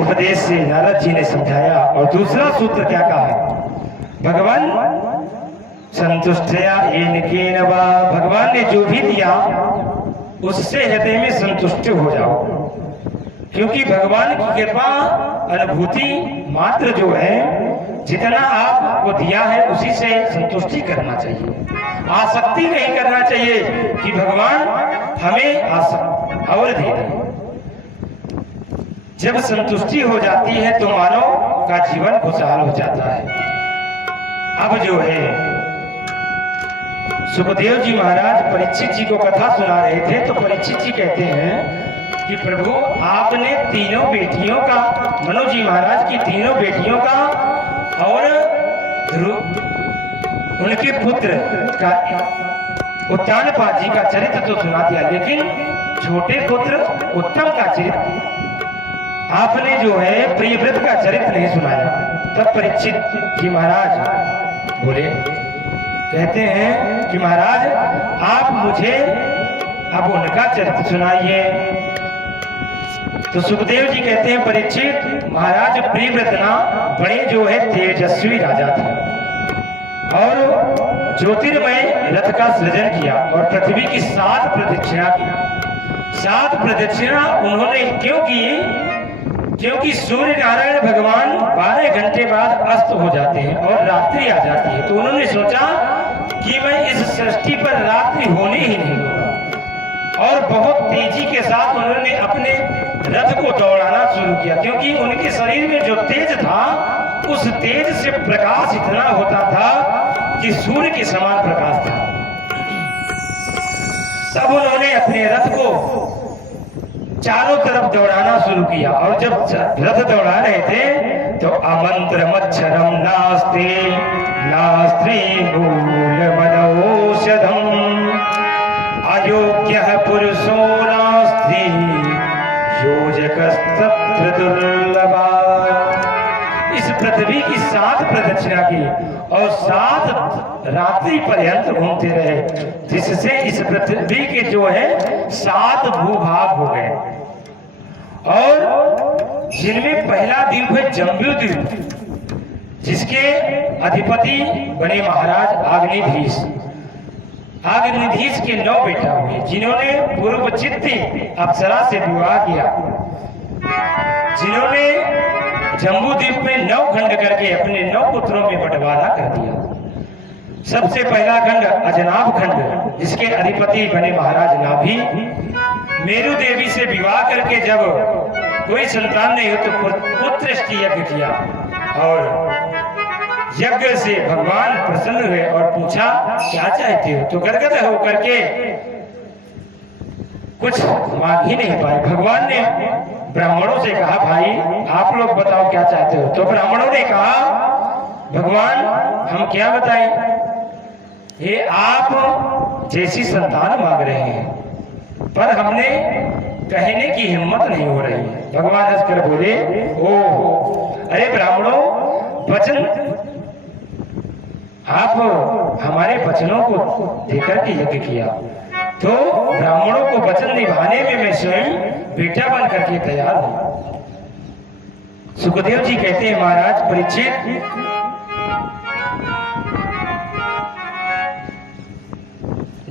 उपदेश से नारद जी ने समझाया। और दूसरा सूत्र क्या कहा, भगवान संतुष्टया येन केन वा, भगवान ने जो भी दिया उससे हृदय में संतुष्ट हो जाओ, क्योंकि भगवान की कृपा अनुभूति मात्र जो है, जितना आपको दिया है उसी से संतुष्टि करना चाहिए। आसक्ति नहीं करना चाहिए कि भगवान हमें और दे दे। जब संतुष्टि हो जाती है तो मानव का जीवन खुशहाल हो जाता है। अब जो है सुखदेव जी महाराज परीक्षित जी को कथा सुना रहे थे, तो परीक्षित जी कहते हैं कि प्रभु आपने तीनों बेटियों का, मनु जी महाराज की तीनों बेटियों का और उनके पुत्र का, उत्तानपाद जी का चरित्र तो सुना दिया, लेकिन छोटे पुत्र उत्तम का चरित्र आपने जो है प्रियव्रत का चरित्र नहीं सुनाया। तब परीक्षित जी महाराज बोले, कहते हैं कि महाराज आप मुझे अब उनका चरित्र सुनाइए। तो सुखदेव जी कहते हैं, परीक्षित महाराज प्रियव्रतना बड़े जो है तेजस्वी राजा थे और ज्योतिर्मय रथ का सृजन किया और पृथ्वी की 7 प्रदक्षिणा की। 7 प्रदक्षिणा उन्होंने क्यों की? क्योंकि सूर्य नारायण भगवान 12 घंटे बाद अस्त हो जाते हैं और रात्रि आ जाती है, तो उन्होंने सोचा कि मैं इस सृष्टि पर रात्रि होने ही नहीं दूंगा। और बहुत तेजी के साथ उन्होंने अपने रथ को दौड़ाना शुरू किया, क्योंकि उनके शरीर में जो तेज था उस तेज से प्रकाश इतना होता था कि सूर्य के समान प्रकाश था। तब उन्होंने अपने रथ को चारों तरफ दौड़ाना शुरू किया और जब रथ दौड़ा रहे थे तो अमंत्र मच्छरम नास्ते नास्त्री मूल मनोषधम अयोग्य पुरुषो नास्ति योजकस्तत्र दुर्लभा। इस पृथ्वी की 7 प्रदक्षिणा की और 7 रात्रि पर्यंत घूमते रहे, जिससे इस पृथ्वी के जो है 7 भूभाग हो गए। और जिनमें पहला द्वीप है जम्बू द्वीप, जिसके अधिपति बने महाराज अग्निधीश। अग्निधीश के 9 बेटा हुए, जिन्होंने पूर्व चित्ती अप्सरा से विवाह किया, जिन्होंने जम्बू द्वीप में 9 खंड करके अपने 9 पुत्रों में बंटवारा कर दिया। सबसे पहला खंड अजनाभ खंड, जिसके अधिपति बने महाराज नाभि। मेरु देवी से विवाह करके जब कोई संतान नहीं हो तो पुत्रष्टि यज्ञ किया और यज्ञ से भगवान प्रसन्न हुए और पूछा क्या चाहते हो, तो गदगद होकर के कुछ मांग ही नहीं पाए। भगवान ने ब्राह्मणों से कहा, भाई आप लोग बताओ क्या चाहते हो। तो ब्राह्मणों ने कहा, भगवान हम क्या बताएं, ये आप जैसी संतान मांग रहे हैं, पर हमने कहने की हिम्मत नहीं हो रही है। भगवान हंसकर बोले, ओ अरे ब्राह्मणों, वचन आप हमारे वचनों को देकर के यज्ञ किया, तो ब्राह्मणों को वचन निभाने में मैं स्वयं बेटा बन करके तैयार हूं। सुखदेव जी कहते हैं, महाराज परीक्षित,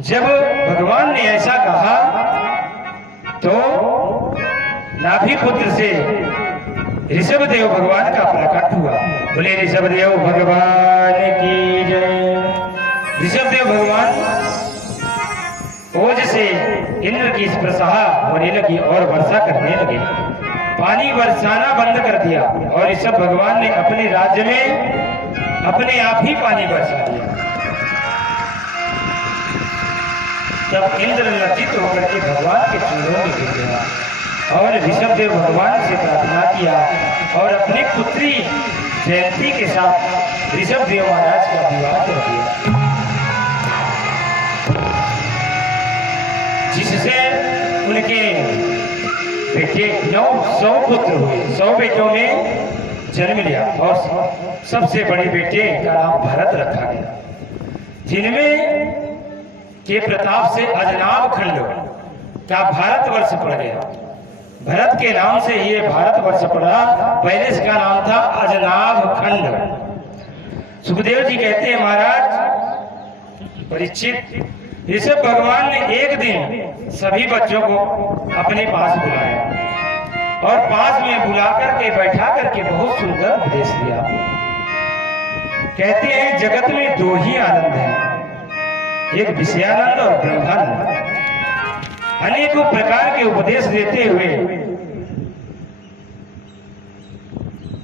जब भगवान ने ऐसा कहा तो नाभि पुत्र से ऋषभदेव भगवान का प्रकट हुआ। बोले ऋषभदेव भगवान की जय। ऋषभदेव भगवान ओज से इंद्र की स्पर्शा होने लगी और वर्षा करने लगे। पानी बरसाना बंद कर दिया और ऋषभ भगवान ने अपने राज्य में अपने आप ही पानी बरसा दिया। तब इंद्र लज्जित होकर के भगवान के चरणों में गिर गया और ऋषभदेव भगवान से प्रार्थना किया और अपनी पुत्री जयंती के साथ ऋषभदेव महाराज का विवाह कर दिया, जिससे उनके बेटे 900 पुत्र हुए। 100 बेटों में जन्म लिया और सबसे बड़े बेटे का नाम भरत रखा गया, जिनमें के प्रताप से अजनाब खंड का भारतवर्ष पड़ गया। भरत के नाम से ये भारतवर्ष पड़ा। पहले इसका नाम था अजनाब खंड। सुखदेव जी कहते हैं, महाराज परीक्षित, ऋषभ भगवान ने एक दिन सभी बच्चों को अपने पास बुलाया और पास में बुला करके बैठा करके बहुत सुंदर उपदेश दिया। कहते हैं जगत में दो ही आनंद हैं, एक विषयानंद और ब्रह्मानंद। अनेकों प्रकार के उपदेश देते हुए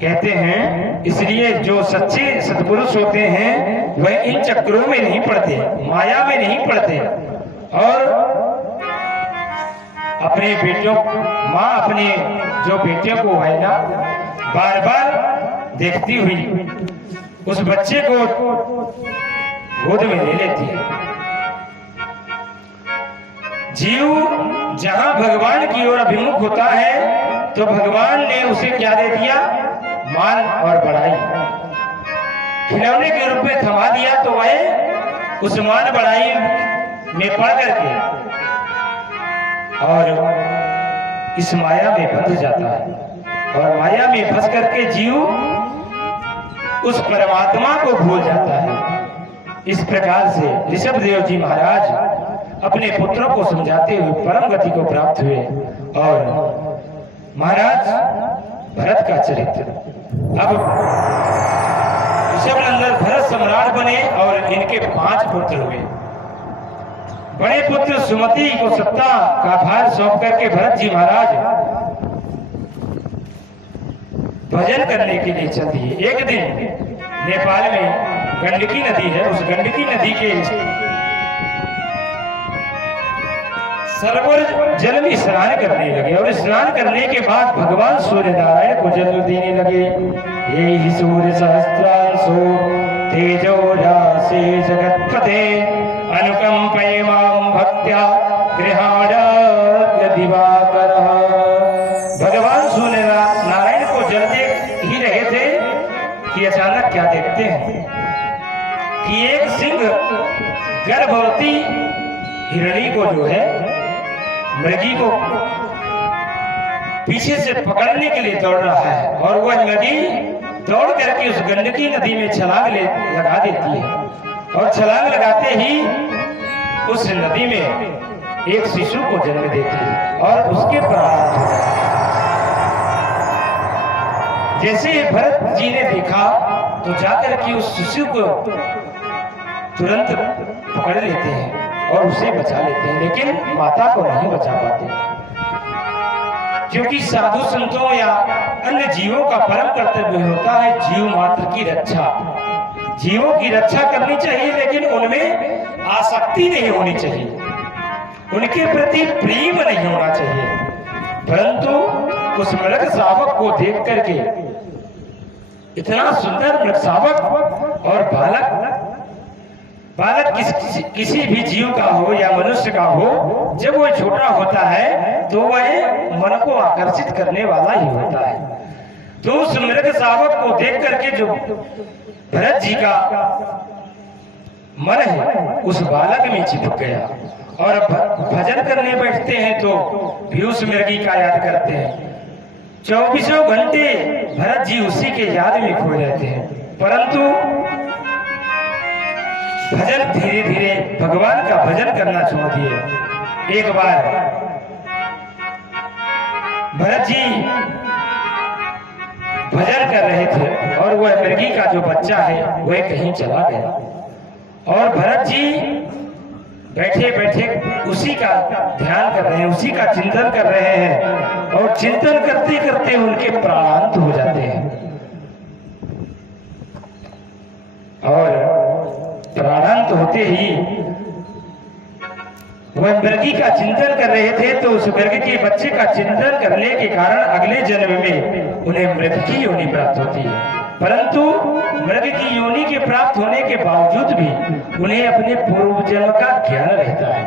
कहते हैं, इसलिए जो सच्चे सत्पुरुष होते हैं वह इन चक्रों में नहीं पड़ते, माया में नहीं पड़ते और अपने बेटियों, माँ अपने जो बेटियों को है ना बार बार देखती हुई उस बच्चे को गोद में ले लेती है। जीव जहां भगवान की ओर अभिमुख होता है तो भगवान ने उसे क्या दे दिया? मान और बड़ाई। खिलौने के रूप में थमा दिया तो वह उस मान बड़ाई में पड़ करके और इस माया में फंस जाता है और माया में फंस करके जीव उस परमात्मा को भूल जाता है। इस प्रकार से ऋषभ देव जी महाराज अपने पुत्रों को समझाते हुए परम गति को प्राप्त हुए और महाराज भरत का चरित्र। अब ऋषभ नंदन भरत सम्राट बने और इनके 5 पुत्र हुए। बड़े पुत्र सुमति को सत्ता का भार सौंप करके भरत जी महाराज भजन करने के लिए चल दिए। एक दिन नेपाल में गंडकी नदी है, उस गंडकी नदी के सरोवर जल में स्नान करने लगे और स्नान करने के बाद भगवान सूर्य नारायण को जल देने लगे। ये सूर्य सहस्रांशो तेजो राशि जगत्पते अनुकंपये मां भक्त्या गृहाण दिवाकर। भगवान सूर्य नारायण को जल दे ही रहे थे कि अचानक क्या देखते हैं कि एक सिंह गर्भवती हिरणी को जो है मृगी को पीछे से पकड़ने के लिए दौड़ रहा है और वह मृगी दौड़ करके उस गंडकी नदी में छलांग लगा देती है और छलांग लगाते ही उस नदी में एक शिशु को जन्म देती है और उसके प्राण हो जाते हैं। जैसे भरत जी ने देखा तो जाकर के उस शिशु को तुरंत पकड़ लेते हैं और उसे बचा लेते हैं, लेकिन माता को नहीं बचा पाते, क्योंकि साधु संतों या अन्य जीवों का परम कर्तव्य होता है जीव मात्र की रक्षा। जीवों की रक्षा करनी चाहिए लेकिन उनमें आसक्ति नहीं होनी चाहिए, उनके प्रति प्रेम नहीं होना चाहिए। परंतु उस मृग शावक को देख करके, इतना सुंदर मृग शावक और बालक किसी भी जीव का हो या मनुष्य का हो, जब वह छोटा होता है तो वह मन को आकर्षित करने वाला ही होता है। तो उस मृग शावक को देख करके जो भरत जी का मन है उस बालक में चिपक गया और भजन करने बैठते हैं तो भी उस मृगी का याद करते हैं। 24 घंटे भरत जी उसी के याद में खोए रहते हैं, परंतु भजन धीरे धीरे भगवान का भजन करना छोड़ दिए। एक बार भरत जी भजन कर रहे थे और वह मृगी का जो बच्चा है वह कहीं चला गया और भरत जी बैठे बैठे उसी का ध्यान कर रहे हैं, उसी का चिंतन कर रहे हैं और चिंतन करते करते उनके प्राणांत हो जाते हैं। और प्राणांत होते ही वह मृगी का चिंतन कर रहे थे तो उस मृग के बच्चे का चिंतन करने के कारण अगले जन्म में उन्हें मृग की योनि प्राप्त होती है। परंतु मृग की योनि के प्राप्त होने के बावजूद भी उन्हें अपने पूर्व जन्म का ज्ञान रहता है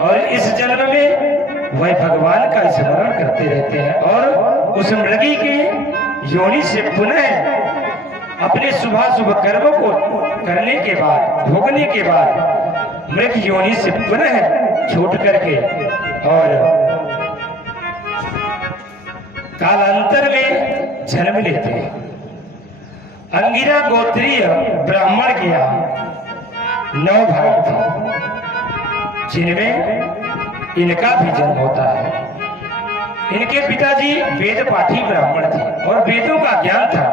और इस जन्म में वह भगवान का स्मरण करते रहते हैं और उस मृगी के योनि से पुनः अपने शुभ कर्मों को करने के बाद, भोगने के बाद मृत योनि से पुनः छूट करके और कालांतर में जन्म लेते हैं। अंगिरा गोत्रीय ब्राह्मण के यहाँ 9 भाई थे, जिनमें इनका भी जन्म होता है। इनके पिताजी वेद पाठी ब्राह्मण थे और वेदों का ज्ञान था,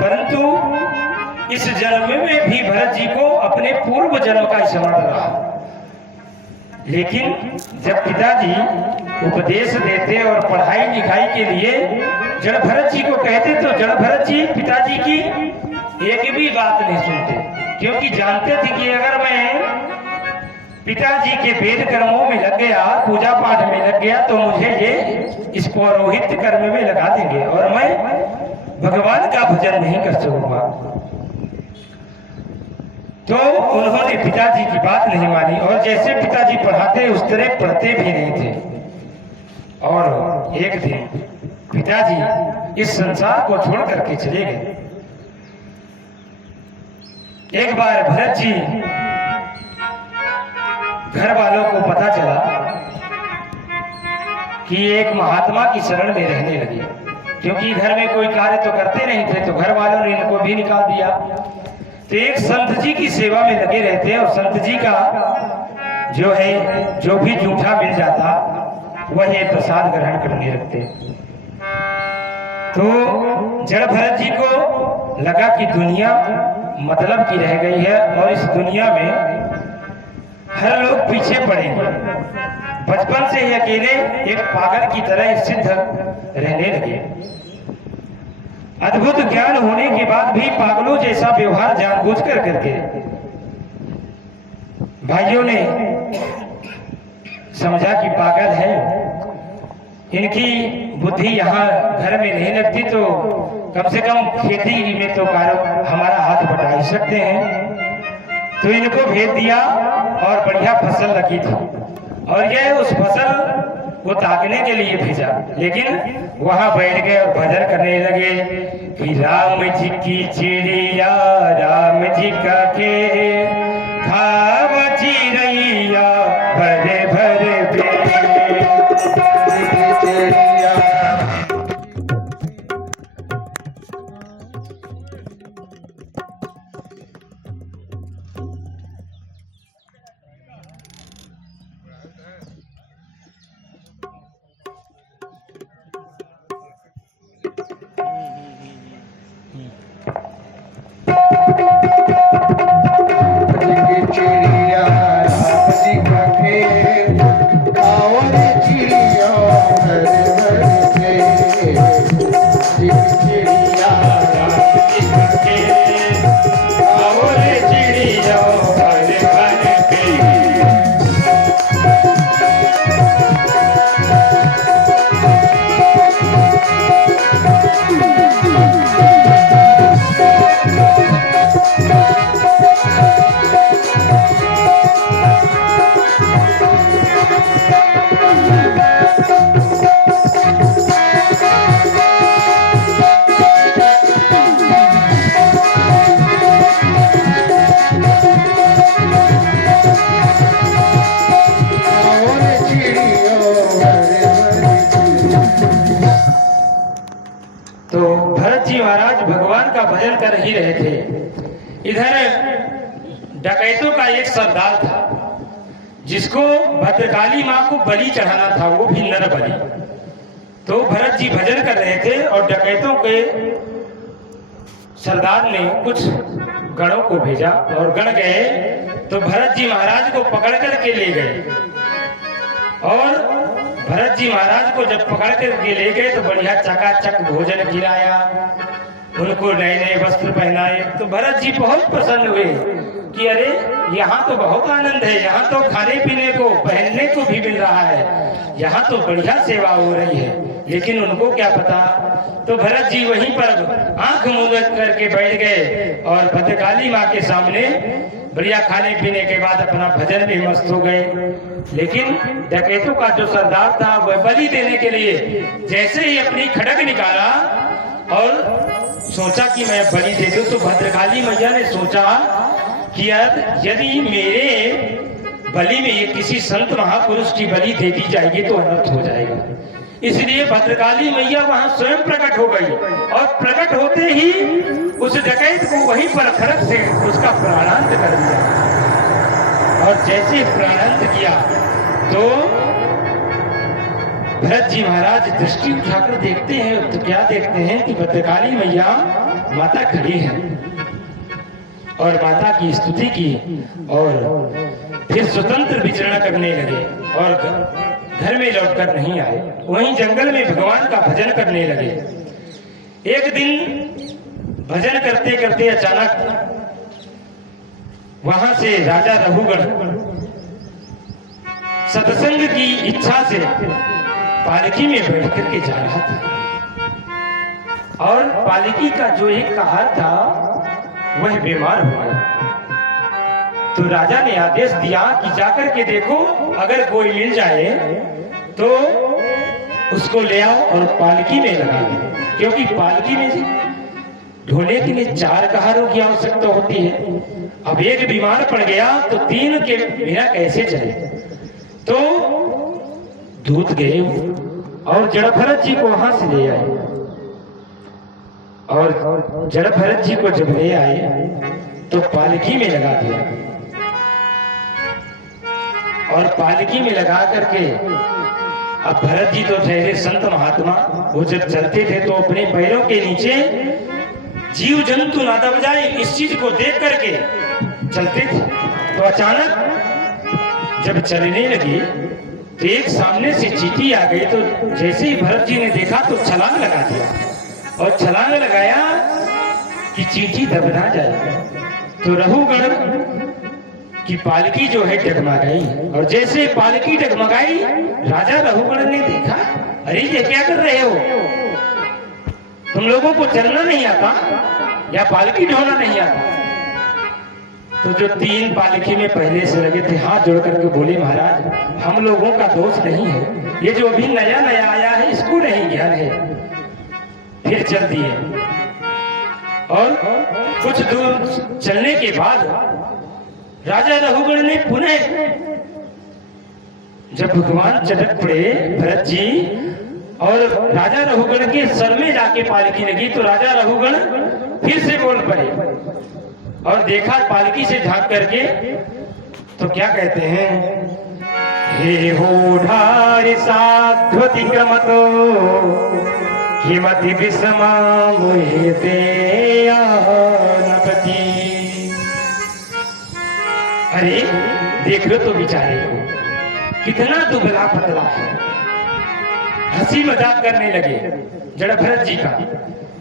परंतु इस जन्म में भी भरत जी को अपने पूर्व जन्म का स्मरण रहा। लेकिन जब पिताजी उपदेश देते और पढ़ाई लिखाई के लिए जड़ भरत जी को कहते, तो जड़ भरत जी पिताजी की एक भी बात नहीं सुनते, क्योंकि जानते थे कि अगर मैं पिताजी के वेद कर्मों में लग गया, पूजा पाठ में लग गया, तो मुझे ये इस पौरोहित्य कर्म में लगा देंगे और मैं भगवान का भजन नहीं कर सकूंगा। तो उन्होंने पिताजी की बात नहीं मानी और जैसे पिताजी पढ़ाते उस तरह पढ़ते भी नहीं थे। और एक दिन पिताजी इस संसार को छोड़ करके चले गए। एक बार भरत जी घर वालों को पता चला कि एक महात्मा की शरण में रहने लगे, क्योंकि घर में कोई कार्य तो करते नहीं थे, तो घर वालों ने इनको भी निकाल दिया। तो एक संत जी की सेवा में लगे रहते और संत जी का जो है जो भी जूठा मिल जाता वह ये प्रसाद ग्रहण करने लगते। तो जड़ भरत जी को लगा कि दुनिया मतलब की रह गई है और इस दुनिया में हर लोग पीछे पड़ेंगे। बचपन से ही अकेले एक पागल की तरह सिद्ध रहने लगे। अद्भुत ज्ञान होने के बाद भी पागलों जैसा व्यवहार जानबूझ कर करके भाइयों ने समझा कि पागल है, इनकी बुद्धि यहाँ घर में नहीं लगती, तो कम से कम खेती में तो हमारा हाथ बटा ही सकते हैं। तो इनको भेज दिया और बढ़िया फसल लगी थी और यह उस फसल को ताकने के लिए भेजा, लेकिन वहां बैठ गए और भजन करने लगे कि राम जी की चिड़िया राम जी का के खाव चिड़ैया भरे भरे भजन कर ही रहे थे। इधर डकैतों का एक सरदार था जिसको भद्रकाली माँ को बलि चढ़ाना था, वो भी नर बलि। तो भरत जी भजन कर रहे थे और डकैतों के सरदार ने कुछ गणों को भेजा और गण गए तो भरत जी महाराज को पकड़ करके ले गए। और भरत जी महाराज को जब पकड़ करके ले गए तो बढ़िया चकाचक भोजन खिलाया, उनको नए नए वस्त्र पहनाए। तो भरत जी बहुत प्रसन्न हुए कि अरे यहाँ तो बहुत आनंद है, यहाँ तो खाने पीने को पहनने को भी मिल रहा है, यहाँ तो बढ़िया सेवा हो रही है। लेकिन उनको क्या पता, तो भरत जी वहीं पर आंख मूंद करके बैठ गए और भद्रकाली माँ के सामने बढ़िया खाने पीने के बाद अपना भजन भी मस्त हो गए। लेकिन डकैतों का जो सरदार था वह बलि देने के लिए जैसे ही अपनी खड़ग निकाला और सोचा कि मैं बलि दे दूं। तो भद्रकाली मैया ने सोचा कि यदि मेरे बलि में ये किसी संत महापुरुष की बलि दे दी जाएगी तो अनर्थ हो जाएगा। इसलिए भद्रकाली मैया वहां स्वयं प्रकट हो गई और प्रकट होते ही उस डकैत को वहीं पर खड़क से उसका प्राणांत कर दिया। और जैसे प्राणांत किया तो भरत जी महाराज दृष्टि उठाकर देखते हैं तो क्या देखते हैं कि भद्रकाली मैया माता खड़ी है और माता की स्तुति की और फिर स्वतंत्र विचरण करने लगे और घर में लौटकर नहीं आए, वहीं जंगल में भगवान का भजन करने लगे। एक दिन भजन करते करते अचानक वहां से राजा रघुगण सत्संग की इच्छा से पालकी में बैठ करके जा रहा था और पालकी का जो एक कहार था वह बीमार हो गया। तो राजा ने आदेश दिया कि जाकर के देखो, अगर कोई मिल जाए तो उसको ले आओ और पालकी में लगा दो, क्योंकि पालकी में ढोने के लिए 4 कहारों की आवश्यकता होती है। अब एक बीमार पड़ गया तो 3 के बिना कैसे चले। तो दूत गए और जड़ भरत जी को वहां से ले आए और जड़ भरत जी को जब ले आए तो पालकी में लगा दिया और पालकी में लगा करके अब भरत जी तो ठहरे संत महात्मा, वो जब चलते थे तो अपने पैरों के नीचे जीव जंतु ना दब जाए इस चीज को देख करके चलते थे। तो अचानक जब चलने लगे तो एक सामने से चींटी आ गई। तो जैसे ही भरत जी ने देखा तो छलांग लगा दिया और छलांग लगाया कि चींटी दब ना जाए। तो रघुगण की पालकी जो है डगमगाई और जैसे पालकी डगमगाई राजा रघुगण ने देखा, अरे ये क्या कर रहे हो, तुम लोगों को चलना नहीं आता या पालकी ढोना नहीं आता। तो जो 3 पालकी में पहले से लगे थे हाथ जोड़ करके बोले, महाराज हम लोगों का दोष नहीं है, ये जो अभी नया नया आया है इसको नहीं ज्ञान है। फिर चल दिए और कुछ दूर चलने के बाद राजा रघुगण ने पुनः जब भगवान चटक पड़े भरत जी और राजा रघुगण के सर में जाके पालकी लगी तो राजा रघुगण फिर से बोल पड़े और देखा पालकी से झांक करके तो क्या कहते हैं, हे होठारि साध्वति क्रमतो किमति विषमा मुह्यते आनपति। अरे देख लो तो बेचारे को कितना दुबला पतला है। हंसी मजाक करने लगे जड़ भरत जी का,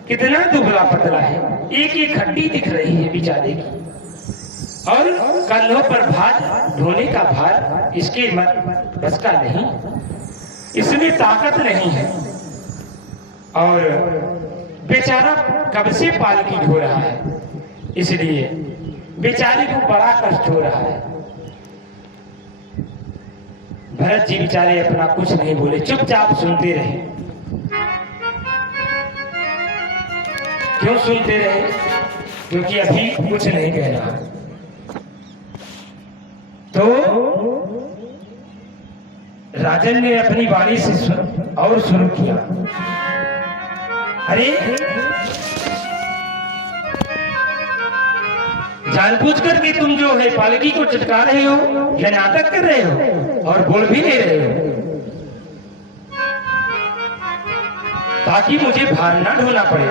कितना दुबला पतला है, एक एक हड्डी दिख रही है बेचारे की और कंधों पर भार ढोने का भार इसके बस का नहीं, इसमें ताकत नहीं है और बेचारा कब से पालकी ढो रहा है, इसलिए बेचारे को बड़ा कष्ट हो रहा है। भरत जी बेचारे अपना कुछ नहीं बोले, चुपचाप सुनते रहे। क्यों सुनते रहे? क्योंकि अभी कुछ नहीं कह रहा। तो राजन ने अपनी वाणी से और शुरू किया, अरे जानबूझ करके तुम जो है पालकी को चटका रहे हो या नाटक कर रहे हो और बोल भी नहीं रहे हो ताकि मुझे भार ना ढोना पड़े।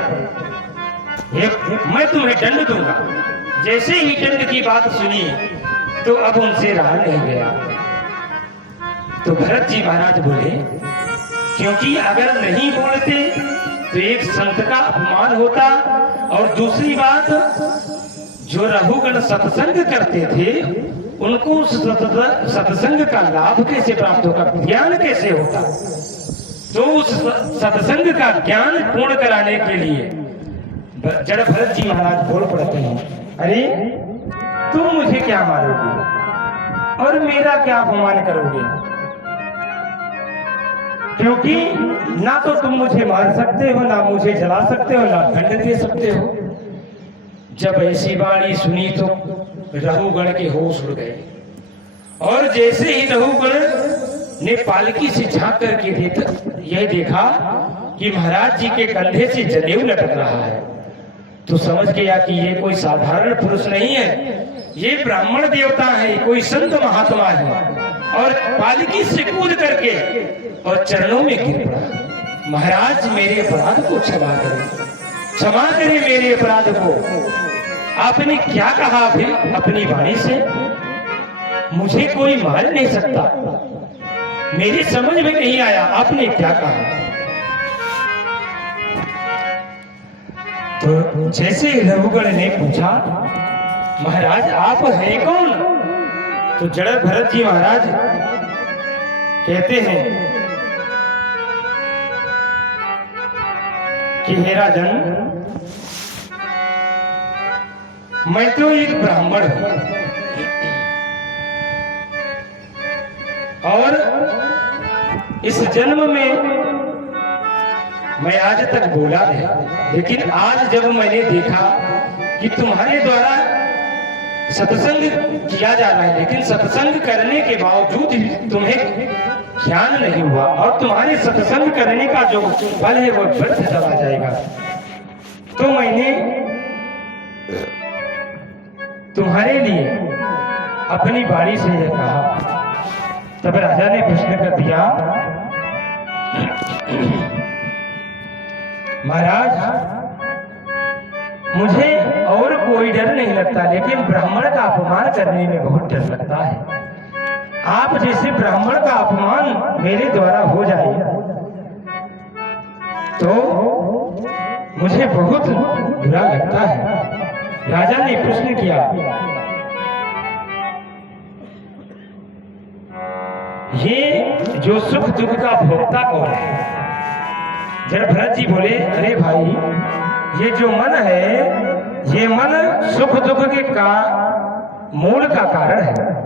मैं तुम्हें दंड दूंगा। जैसे ही दंड की बात सुनी तो अब उनसे रहा नहीं गया। तो भरत जी महाराज बोले, क्योंकि अगर नहीं बोलते तो एक संत का अपमान होता और दूसरी बात जो रघुगण सत्संग करते थे उनको सत्संग का लाभ कैसे प्राप्त होगा, ज्ञान कैसे होता। तो उस सत्संग का ज्ञान पूर्ण कराने के लिए जड़ भरत जी महाराज बोल पड़ते हैं, अरे तुम मुझे क्या मारोगे और मेरा क्या अपमान करोगे। क्योंकि ना तो तुम मुझे मार सकते हो, ना मुझे जला सकते हो, ना दंड दे सकते हो। जब ऐसी वाणी सुनी तो रघुगण के होश उड़ गए, और जैसे ही रघुगण ने पालकी से झांक करके यह देखा कि महाराज जी के कंधे से जनेऊ लटक रहा है, तो समझ गया कि ये कोई साधारण पुरुष नहीं है, ये ब्राह्मण देवता है, कोई संत महात्मा है। और पालकी से कूद करके और चरणों में गिर पड़ा। महाराज मेरे अपराध को क्षमा करें, क्षमा करें मेरे अपराध को। आपने क्या कहा फिर अपनी वाणी से? मुझे कोई मार नहीं सकता, मेरी समझ में नहीं आया आपने क्या कहा। तो जैसे रघुगण ने पूछा, महाराज आप हैं कौन? तो जड़ भरत जी महाराज कहते हैं कि हे राजन, मैं तो एक ब्राह्मण हूं और इस जन्म में मैं आज तक बोला नहीं, लेकिन आज जब मैंने देखा कि तुम्हारे द्वारा सत्संग किया जा रहा है, लेकिन सत्संग करने के बावजूद भी तुम्हें ज्ञान नहीं हुआ और तुम्हारे सत्संग करने का जो फल है वो व्यर्थ चला जाएगा, तो मैंने तुम्हारे लिए अपनी बाणी से यह कहा। तब राजा ने प्रश्न कर दिया, महाराज मुझे और कोई डर नहीं लगता, लेकिन ब्राह्मण का अपमान करने में बहुत डर लगता है। आप जैसे ब्राह्मण का अपमान मेरे द्वारा हो जाए तो मुझे बहुत बुरा लगता है। राजा ने प्रश्न किया, ये जो सुख दुख का भोक्ता कौन है? जब भरत जी बोले, अरे भाई ये जो मन है, ये मन सुख दुख के का मूल का कारण है।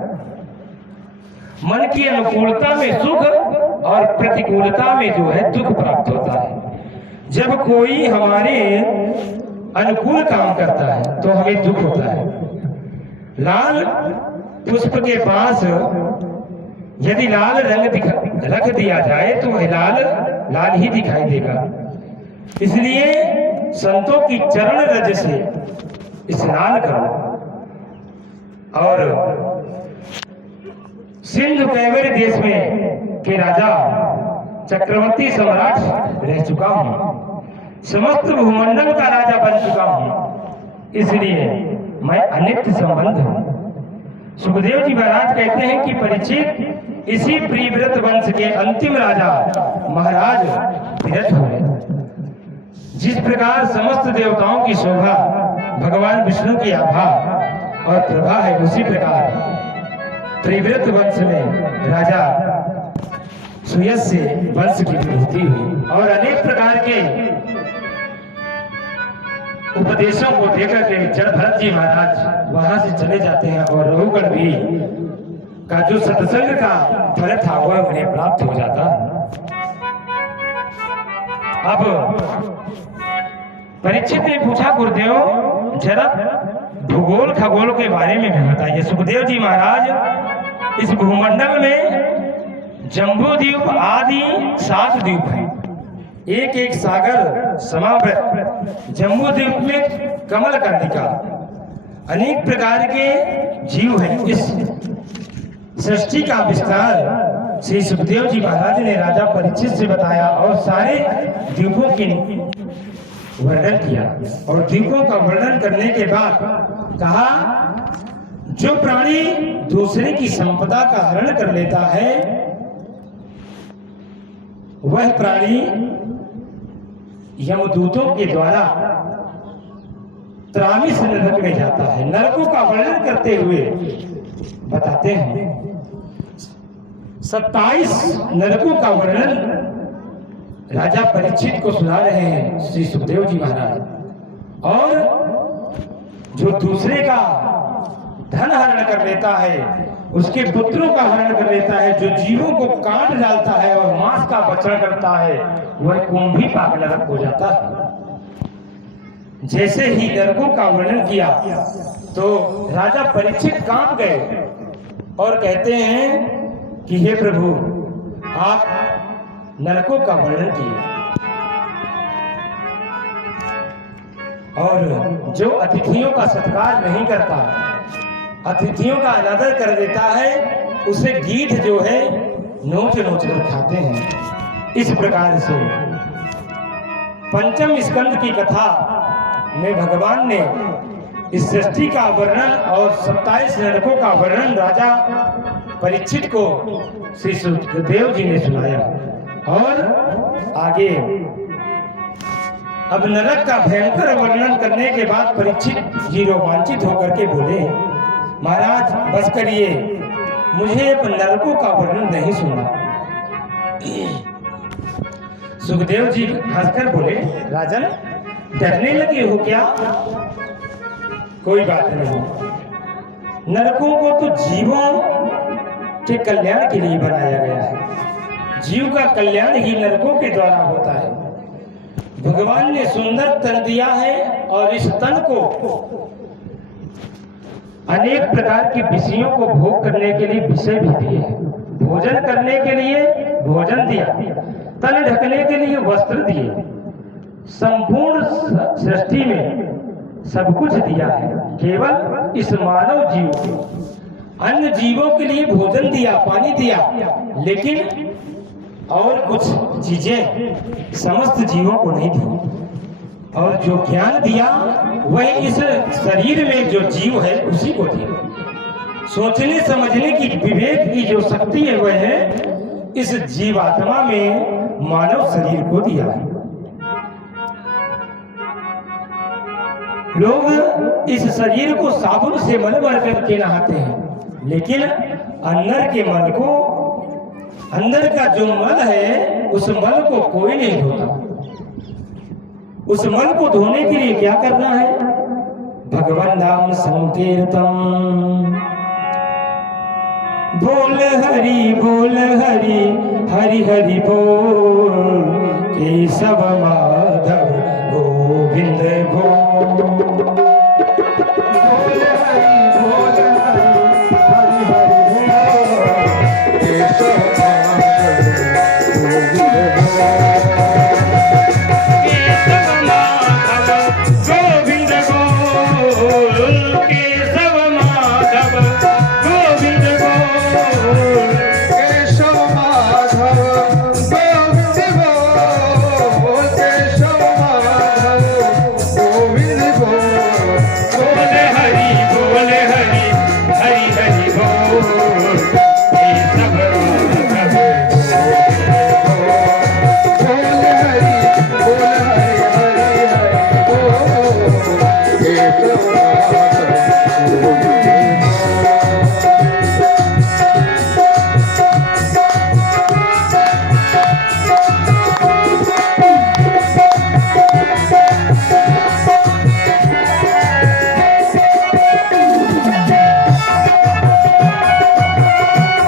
मन की अनुकूलता में सुख और प्रतिकूलता में जो है दुख प्राप्त होता है। जब कोई हमारे अनुकूल काम करता है तो हमें दुख होता है। लाल पुष्प के पास यदि लाल रंग रख दिया जाए तो वह लाल लाल ही दिखाई देगा। इसलिए संतों की चरण रज से स्नान करो। और सिंधु कैवरी देश में के राजा चक्रवर्ती सम्राट रह चुका हूं, समस्त भूमंडल का राजा बन चुका हूं, इसलिए मैं अनित्य संबंध हूं। सुखदेव जी महाराज कहते हैं कि परीक्षित इसी प्रियव्रत वंश के अंतिम राजा महाराज विरत हुए। जिस प्रकार समस्त देवताओं की शोभा भगवान विष्णु की आभा और प्रभा है, उसी प्रकार प्रियव्रत वंश में राजा सुयस से वंश की विभूति हुई और अनेक प्रकार के उपदेशों को देकर के जड़ भरत जी महाराज वहां से चले जाते हैं और रघुगण भी का जो सत्संग का फल था वह उन्हें प्राप्त हो जाता। अब परीक्षित ने पूछा, गुरुदेव जरा भूगोल खगोल के बारे में भी बताइए। सुखदेव जी महाराज, इस भूमंडल में जम्बू द्वीप आदि 7 द्वीप हैं, एक एक सागर समावृत। जम्बू द्वीप में कमल कर्णिका, अनेक प्रकार के जीव हैं। इस सृष्टि का विस्तार श्री सुखदेव जी महाराज ने राजा परीक्षित से बताया और सारे द्वीपों की वर्णन किया। और द्वीपों का वर्णन करने के बाद कहा, जो प्राणी दूसरे की संपदा का हरण कर लेता है वह प्राणी यमदूतों के द्वारा त्रामिस नरक में जाता है। नरकों का वर्णन करते हुए बताते हैं 27 नरकों का वर्णन राजा परीक्षित को सुना रहे हैं श्री सुखदेव जी महाराज। और जो दूसरे का धन हरण कर लेता है, उसके पुत्रों का हरण कर लेता है, जो जीवों को काट डालता है और मांस का भक्षण करता है, वह कुंभी पाक नरक हो जाता है। जैसे ही नरकों का वर्णन किया तो राजा परीक्षित कांप गए और कहते हैं कि हे प्रभु, आप नरकों का वर्णन किए और जो अतिथियों का सत्कार नहीं करता, अतिथियों का अनादर कर देता है, उसे गीध जो है नोच नोच कर खाते हैं। इस प्रकार से पंचम स्कंद की कथा में भगवान ने इस सृष्टि का वर्णन और 27 नरकों का वर्णन राजा परीक्षित को श्री सुखदेव जी ने सुनाया। और आगे अब नरक का भयंकर वर्णन करने के बाद परीक्षित जी रोमांचित होकर के बोले, महाराज बस करिए, मुझे अब नरकों का वर्णन नहीं सुनना। सुखदेव जी हंसकर बोले, राजन डरने लगे हो क्या? कोई बात नहीं, नरकों को तो जीवों के कल्याण के लिए बनाया गया है। जीव का कल्याण ही नरकों के द्वारा होता है। भगवान ने सुंदर तन दिया है और इस तन को अनेक प्रकार के विषयों को भोग करने के लिए विषय भी दिए हैं। भोजन करने के लिए भोजन दिया, तन ढकने के लिए वस्त्र दिए, संपूर्ण सृष्टि में सब कुछ दिया है। केवल इस मानव जीव को, अन्य जीवों के लिए भोजन दिया, पानी दिया, लेकिन और कुछ चीजें समस्त जीवों को नहीं दी। और जो ज्ञान दिया वह इस शरीर में जो जीव है उसी को दिया। सोचने समझने की, विवेक की जो शक्ति है वह है इस जीवात्मा में मानव शरीर को दिया है। लोग इस शरीर को साबुन से मल भर करके नहाते हैं, लेकिन अंदर के मल को, अंदर का जो मल है उस मल को कोई नहीं धोता। उस मल को धोने के लिए क्या करना है? भगवान नाम संकीर्तन, बोल हरि बोल हरि, हरि हरि बोल, केशव माधव गोविंद बोल, बोल हरि बोल हरि,